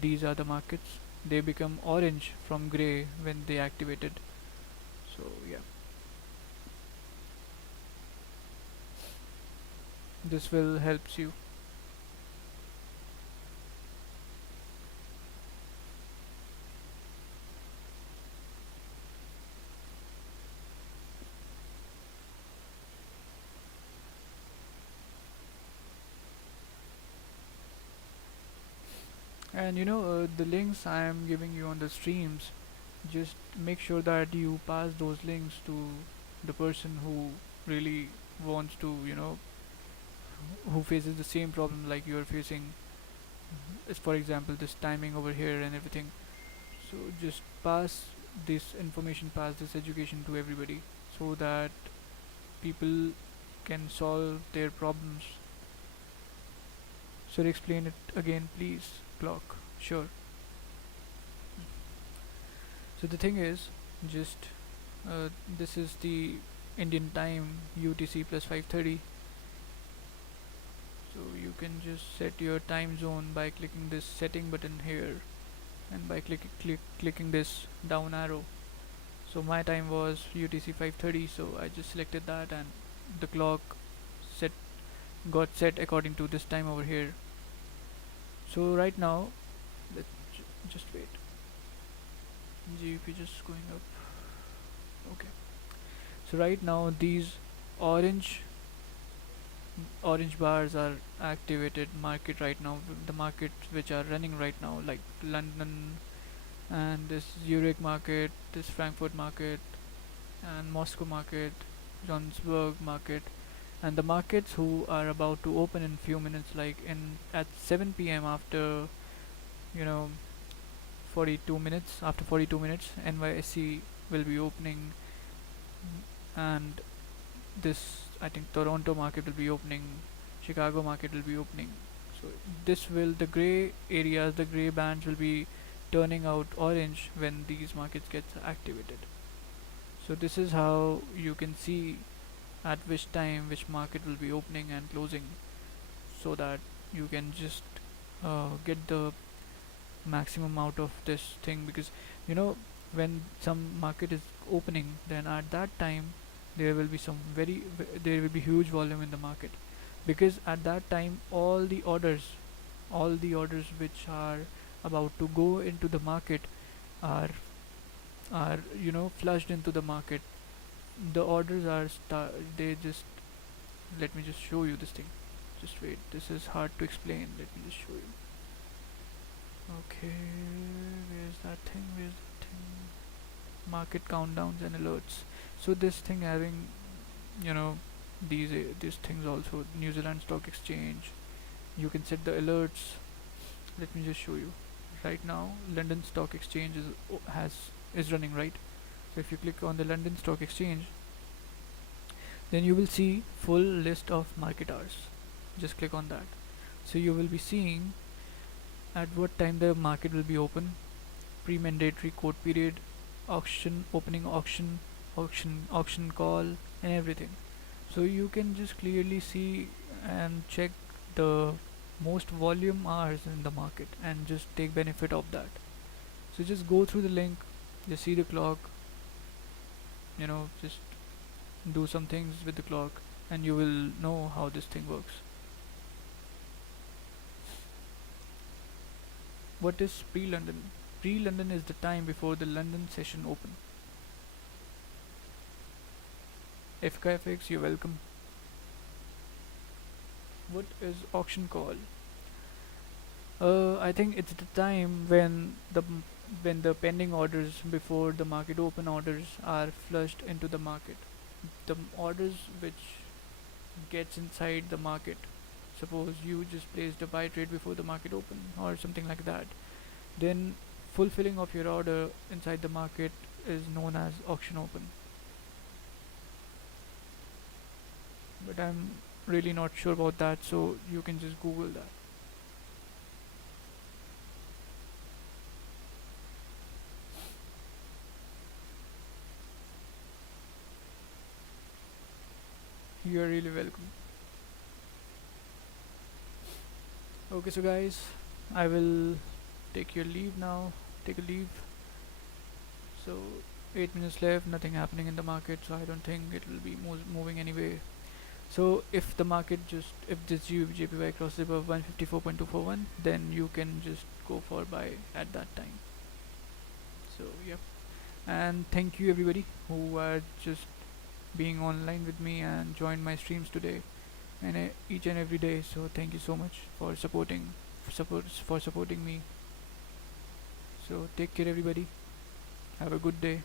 These are the markets. They become orange from grey when they activated. So yeah, this will helps you. And the links I am giving you on the streams, just make sure that you pass those links to the person who really wants to, who faces the same problem like you are facing. As for example, this timing over here and everything. So just pass this information, pass this education to everybody, so that people can solve their problems. So explain it again, please, clock. Sure. So the thing is, just this is the Indian time UTC plus 5:30. So you can just set your time zone by clicking this setting button here, and by clicking this down arrow. So my time was UTC 5:30, so I just selected that, and the clock set got set according to this time over here. So right now, let's just wait. GBP just going up. Okay. So right now these orange orange bars are activated market right now. The markets which are running right now, like London and this Zurich market, this Frankfurt market, and Moscow market, Johannesburg market, and the markets who are about to open in few minutes, like in at 7 p.m. after you know 42 minutes. After 42 minutes, NYSE will be opening, and this I think Toronto market will be opening, Chicago market will be opening. So this will the gray areas, the gray bands will be turning out orange when these markets get activated. So this is how you can see at which time which market will be opening and closing, so that you can just get the maximum out of this thing, because you know when some market is opening, then at that time there will be there will be huge volume in the market, because at that time all the orders which are about to go into the market are flushed into the market. The orders are they just let me just show you this thing. Just wait, this is hard to explain. Let me just show you. Okay, where's that thing? Market countdowns and alerts. So this thing having you know these things also. New Zealand Stock Exchange, you can set the alerts. Let me just show you. Right now London Stock Exchange is running, right? So if you click on the London Stock Exchange, then you will see full list of market hours. Just click on that. So you will be seeing at what time the market will be open, pre-mandatory quote period, auction, opening auction call, and everything. So you can just clearly see and check the most volume hours in the market and just take benefit of that. So just go through the link, just see the clock, just do some things with the clock, and you will know how this thing works. What is pre-London? Pre-London is the time before the London session open. FKFX, you're welcome. What is auction call? I think it's the time when the pending orders before the market open orders are flushed into the market. The orders which gets inside the market. Suppose you just placed a buy trade before the market open or something like that. Then fulfilling of your order inside the market is known as auction open. But I'm really not sure about that, so you can just Google that. You're really welcome. Okay, so guys, I will take your leave now. Take a leave. So 8 minutes left, nothing happening in the market, so I don't think it will be moving anyway. So if the market if this JPY crosses above 154.241, then you can just go for buy at that time. So yep, and thank you everybody who are just being online with me and joined my streams today and each and every day. So thank you so much for supporting me. So take care everybody, have a good day.